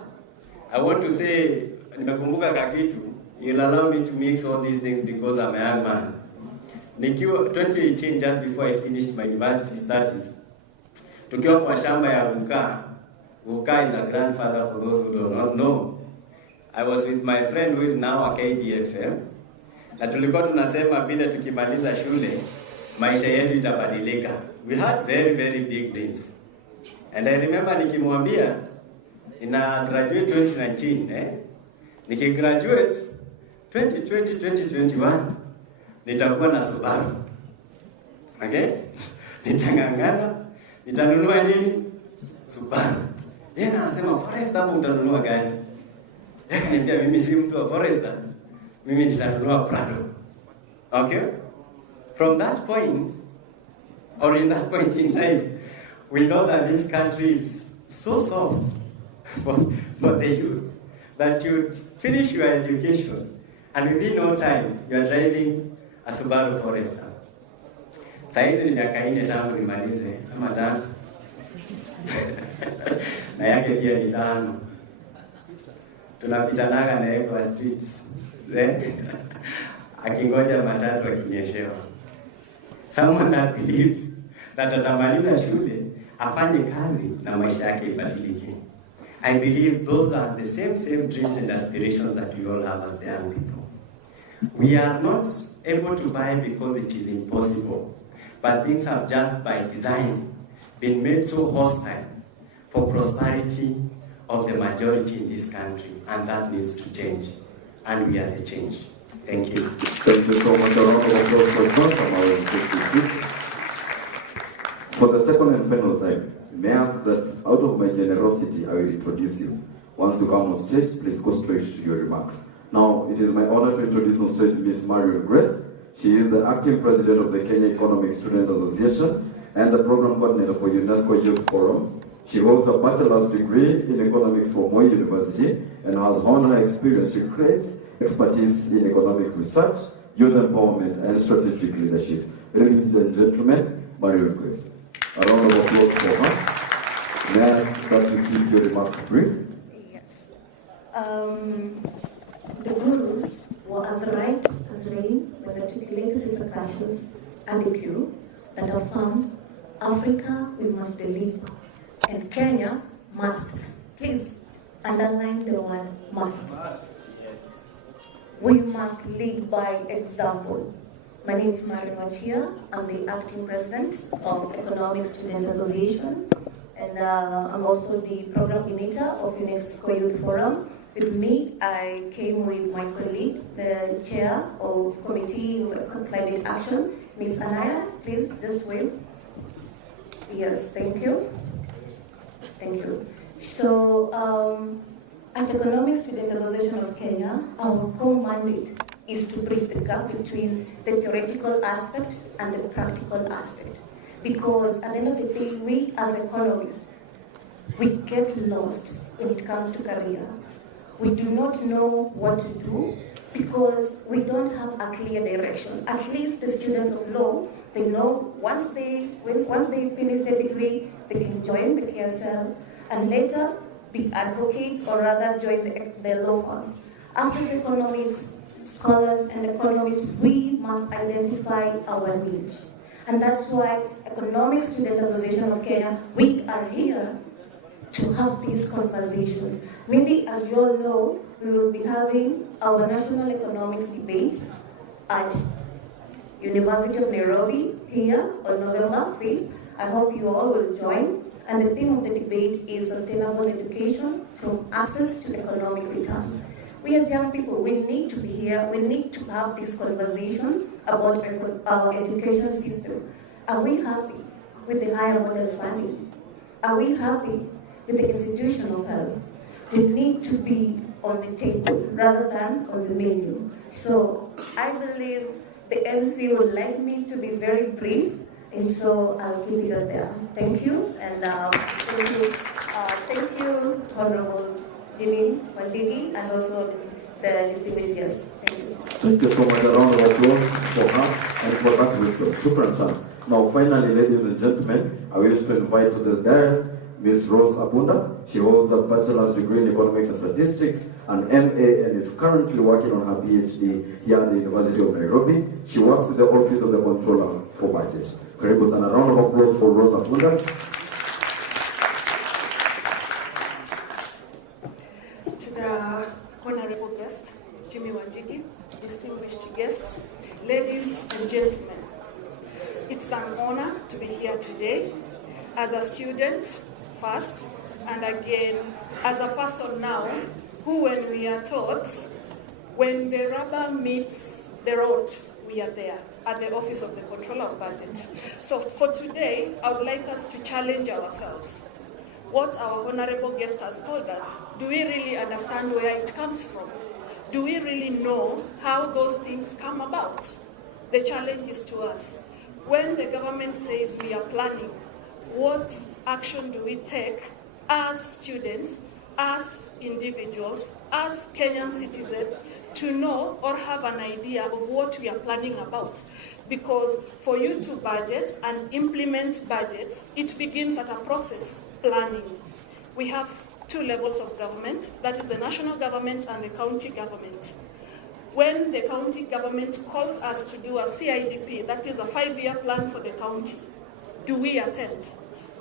I want to say, nimekumbuka kakitu. You'll allow me to mix all these things because I'm a young man. 2018, just before I finished my university studies, tukiwa kwa shamba ya Ruka. Ruka is a grandfather for those who do not know. I was with my friend who is now a KDFM. Na tulikuwa tunasema vile tukimaliza shule, maisha yetu itabadilika. We had very, very big dreams. And I remember nikimwambia, ina graduate 2019, nikigraduate 2021, nitakuwa na Subaru. Okay? Nitangangana, nitanunua nini? Subaru. Yeye anasema Forester hapo utanunua gani? Nikamwambia mimi si mtu wa Forester. Mimi nitanunua Prado. Okay? From that point, or in that point in life, we know that this country is so soft for the youth that you finish your education and within no time you are driving a Subaru Forester. Saizi ni miaka 4 tangu nimalize ama 5. Na yake pia ni 5. Tunapitanaga na yeye kwa streets. Akingoja matatu akinyeshewa. Someone that believes that atamaliza shule, afanye kazi na maisha yake ibadilike. I believe those are the same dreams and aspirations that we all have as the young people. We are not able to buy because it is impossible, but things have just by design been made so hostile for prosperity of the majority in this country, and that needs to change, and we are the change. Thank you. Thank you so much. A round of applause for John from our KCC. For the second and final time, may I ask that out of my generosity, I will introduce you. Once you come on stage, please go straight to your remarks. Now, it is my honor to introduce on stage Ms. Marion Grace. She is the acting president of the Kenya Economic Students Association and the program coordinator for UNESCO Youth Forum. She holds a bachelor's degree in economics from Moi University and has honed her experience. She creates expertise in economic research, youth empowerment, and strategic leadership. Ladies and gentlemen, Marion Grace. A round of applause for her. May I ask that you keep your remarks brief? Yes. The gurus were as right as rain when articulated repercussions and the cue that affirms Africa, we must deliver, and Kenya must. Please underline the word must. We must lead by example. My name is Marion Wachia. I'm the acting president of Economic Student Association, and I'm also the program coordinator of UNESCO Youth Forum. With me, I came with my colleague, the chair of Committee on Climate Action, Ms. Anaya. Please just wave. Yes, thank you. Thank you. So, at Economic Student Association of Kenya, our core mandate is to bridge the gap between the theoretical aspect and the practical aspect. Because at the end of the day, we as economists, we get lost when it comes to career. We do not know what to do because we don't have a clear direction. At least the students of law, they know once they finish their degree, they can join the KSL and later be advocates or rather join the law firms. As economics scholars and economists, we must identify our niche. And that's why Economic Student Association of Kenya, we are here to have this conversation. Maybe as you all know, we will be having our national economics debate at University of Nairobi here on November 5th. I hope you all will join. And the theme of the debate is sustainable education from access to economic returns. We as young people, we need to be here. We need to have this conversation about our education system. Are we happy with the higher model funding? Are we happy with the institutional health? We need to be on the table rather than on the menu. So I believe the MC would like me to be very brief, and so I'll keep it at there. Thank you, and thank you, Honorable Jimmy Wanjigi, and also the distinguished guests. Thank you so much. Thank you so much. A round of applause for her and for that wisdom. Shukran sana. Now, finally, ladies and gentlemen, I wish to invite to the dais Ms. Rose Abunda. She holds a bachelor's degree in economics and statistics, an MA, and is currently working on her PhD here at the University of Nairobi. She works with the Office of the Controller for Budget. Karibu sana. A round of applause for Rose Abunda. To the honorable guest, Jimmy Wanjigi, distinguished guests, ladies and gentlemen, it's an honor to be here today as a student first, and again as a person now who, when we are taught, when the rubber meets the road, we are there at the Office of the Controller of Budget. So for today, I would like us to challenge ourselves. What our honorable guest has told us, do we really understand where it comes from? Do we really know how those things come about? The challenge is to us. When the government says we are planning, what action do we take as students, as individuals, as Kenyan citizens to know or have an idea of what we are planning about. Because for you to budget and implement budgets, it begins at a process, planning. We have two levels of government, that is the national government and the county government. When the county government calls us to do a CIDP, that is a 5-year plan for the county, do we attend?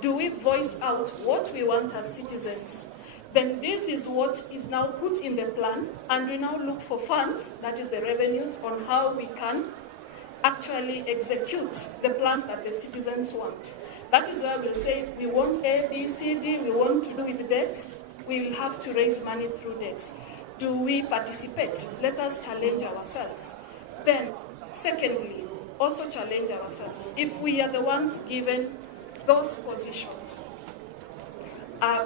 Do we voice out what we want as citizens? Then this is what is now put in the plan, and we now look for funds, that is the revenues, on how we can actually execute the plans that the citizens want. That is why we'll say we want A, B, C, D, we want to do with debt, we will have to raise money through debts. Do we participate? Let us challenge ourselves. Then, secondly, also challenge ourselves. If we are the ones given those positions,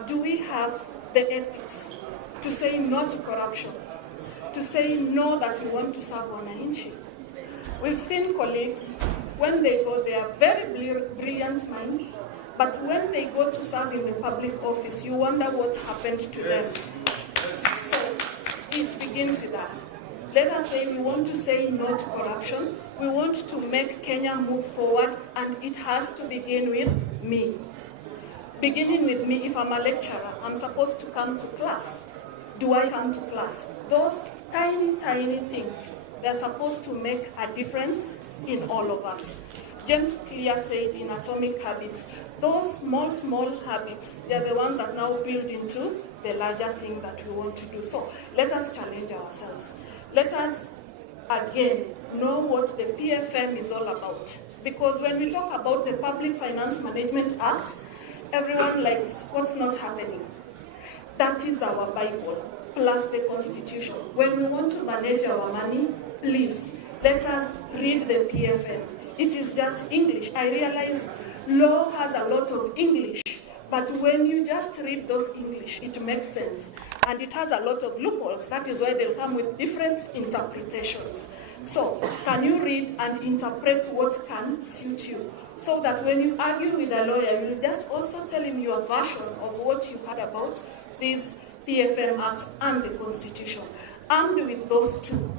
do we have the ethics to say no to corruption, to say no that we want to serve wananchi? We've seen colleagues, when they go, they are very brilliant minds, but when they go to serve in the public office, you wonder what happened to them. So it begins with us. Let us say we want to say no to corruption. We want to make Kenya move forward, and it has to begin with me. Beginning with me, if I'm a lecturer, I'm supposed to come to class. Do I come to class? Those tiny, tiny things, they're supposed to make a difference in all of us. James Clear said in Atomic Habits, those small, small habits, they're the ones that now build into the larger thing that we want to do. So let us challenge ourselves. Let us, again, know what the PFM is all about. Because when we talk about the Public Finance Management Act, everyone likes what's not happening. That is our Bible, plus the Constitution. When we want to manage our money, please, let us read the PFM. It is just English. I realize law has a lot of English, but when you just read those English, it makes sense. And it has a lot of loopholes. That is why they'll come with different interpretations. So, can you read and interpret what can suit you? So that when you argue with a lawyer, you'll just also tell him your version of what you heard about this PFM Act and the Constitution. Armed with those two,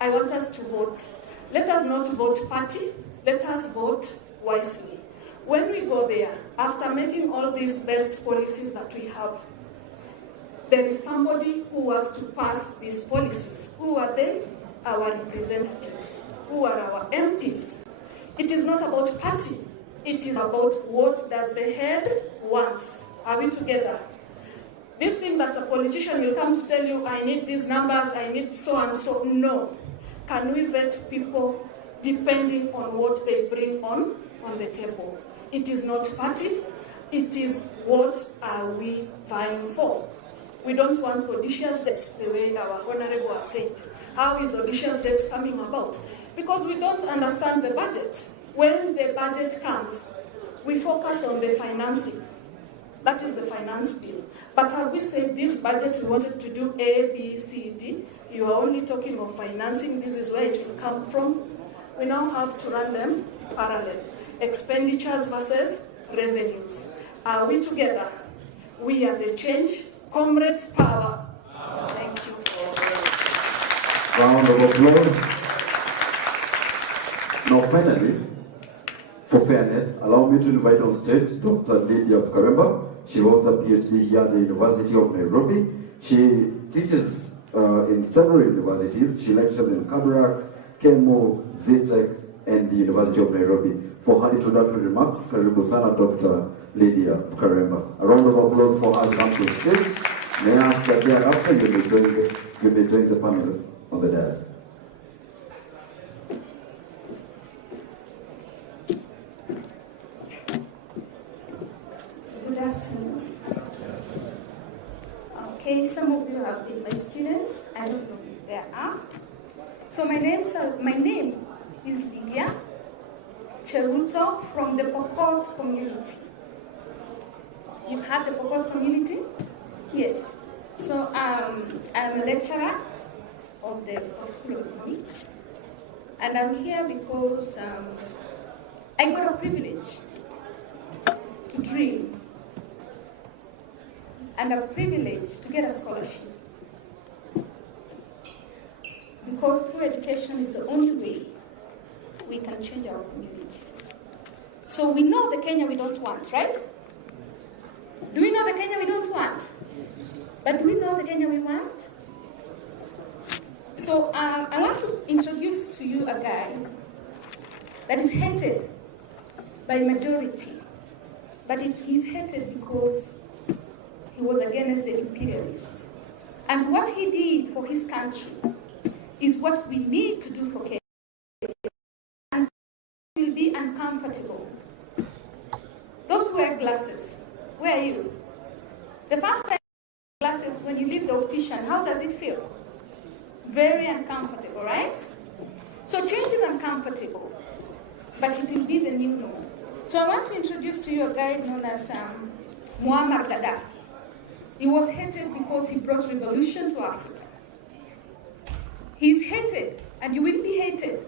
I want us to vote. Let us not vote party, let us vote wisely. When we go there, after making all these best policies that we have, there is somebody who has to pass these policies. Who are they? Our representatives. Who are our MPs? It is not about party. It is about what does the head wants. Are we together? This thing that a politician will come to tell you, I need these numbers, I need so and so. No. Can we vet people depending on what they bring on the table? It is not party. It is what are we vying for. We don't want audacious debts, the way our Honorable has said. How is audacious debt coming about? Because we don't understand the budget. When the budget comes, we focus on the financing. That is the finance bill. But have we said this budget we wanted to do A, B, C, D? You are only talking of financing. This is where it will come from. We now have to run them parallel. Expenditures versus revenues. Are we together? We are the change. Comrades, power. Thank you. Round of applause. Now finally, for fairness, allow me to invite on stage Dr. Lydia Karemba. She holds a PhD here at the University of Nairobi. She teaches in several universities. She lectures in Kabarak, Kemo, Zetech, and the University of Nairobi. For her introductory remarks, karibu sana Dr. Lydia Karemba. A round of applause for her to come to the stage. May I ask that thereafter you may join the panel on the dais. Good afternoon. Okay, some of you have been my students. I don't know who they are. So my name is Lydia Cheruto from the Pokot community. You had the Pokot community? Yes. So I'm a lecturer of the School of Economics. And I'm here because I got a privilege to dream and a privilege to get a scholarship. because through education is the only way we can change our communities. So we know the Kenya we don't want, right? Do we know the Kenya we don't want? But do we know the Kenya we want? So I want to introduce to you a guy that is hated by majority, but he's hated because he was against the imperialists. And what he did for his country is what we need to do for Kenya. And it will be uncomfortable. Those who wear glasses, where are you? The first time you wear glasses, when you leave the optician, how does it feel? Very uncomfortable, right? So change is uncomfortable, but it will be the new norm. So I want to introduce to you a guy known as Muammar Gaddafi. He was hated because he brought revolution to Africa. He's hated, and you will be hated.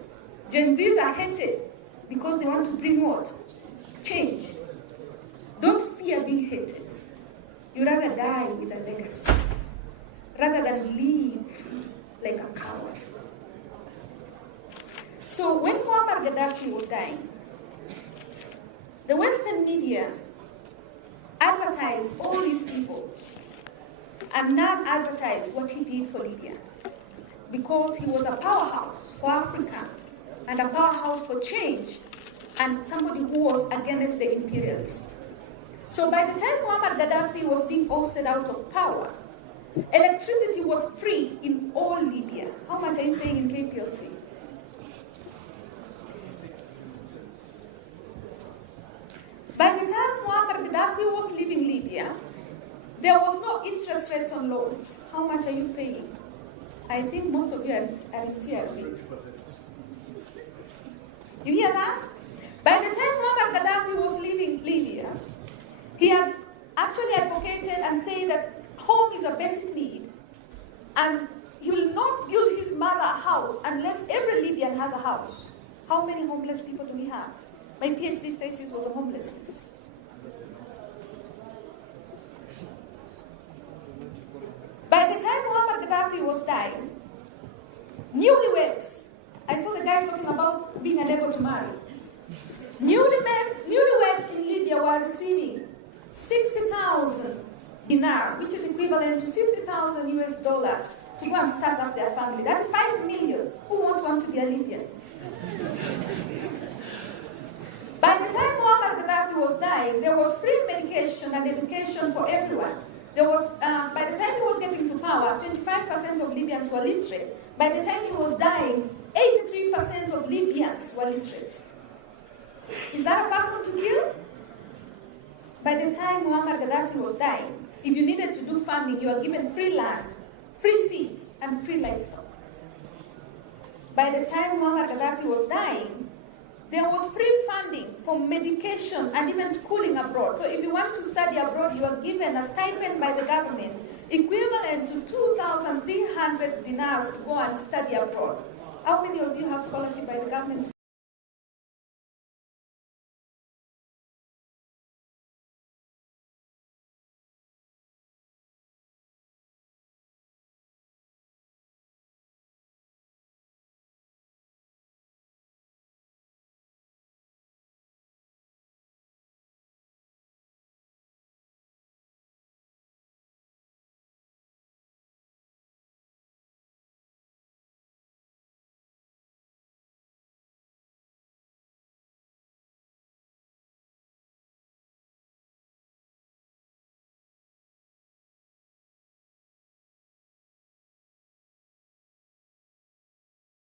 Gen Zs are hated because they want to bring what? Change. Don't fear being hated. You rather die with a legacy rather than live like a coward. So when Muammar Gaddafi was dying, the Western media advertised all these evils and not advertised what he did for Libya, because he was a powerhouse for Africa and a powerhouse for change and somebody who was against the imperialists. So by the time Muammar Gaddafi was being ousted out of power, electricity was free in all Libya. How much are you paying in KPLC? By the time Muammar Gaddafi was leaving Libya, there was no interest rates on loans. How much are you paying? I think most of you are in CRB. You hear that? By the time Muammar Gaddafi was leaving Libya, he had actually advocated and said that home is a basic need, and he will not build his mother a house unless every Libyan has a house. How many homeless people do we have? My PhD thesis was on homelessness. By the time Muammar Gaddafi was dying, newlyweds, I saw the guy talking about being unable to marry. Newlyweds in Libya were receiving 60,000 dinar, which is equivalent to $50,000 US, to go and start up their family. That is 5 million. Who won't want to be a Libyan? By the time Muammar Gaddafi was dying, there was free medication and education for everyone. There was, by the time he was getting to power, 25% of Libyans were literate. By the time he was dying, 83% of Libyans were literate. Is that a person to kill? By the time Muammar Gaddafi was dying, if you needed to do farming, you were given free land, free seeds, and free livestock. By the time Muammar Gaddafi was dying, there was free funding for medication and even schooling abroad. So if you want to study abroad, you are given a stipend by the government equivalent to 2,300 dinars to go and study abroad. How many of you have scholarship by the government?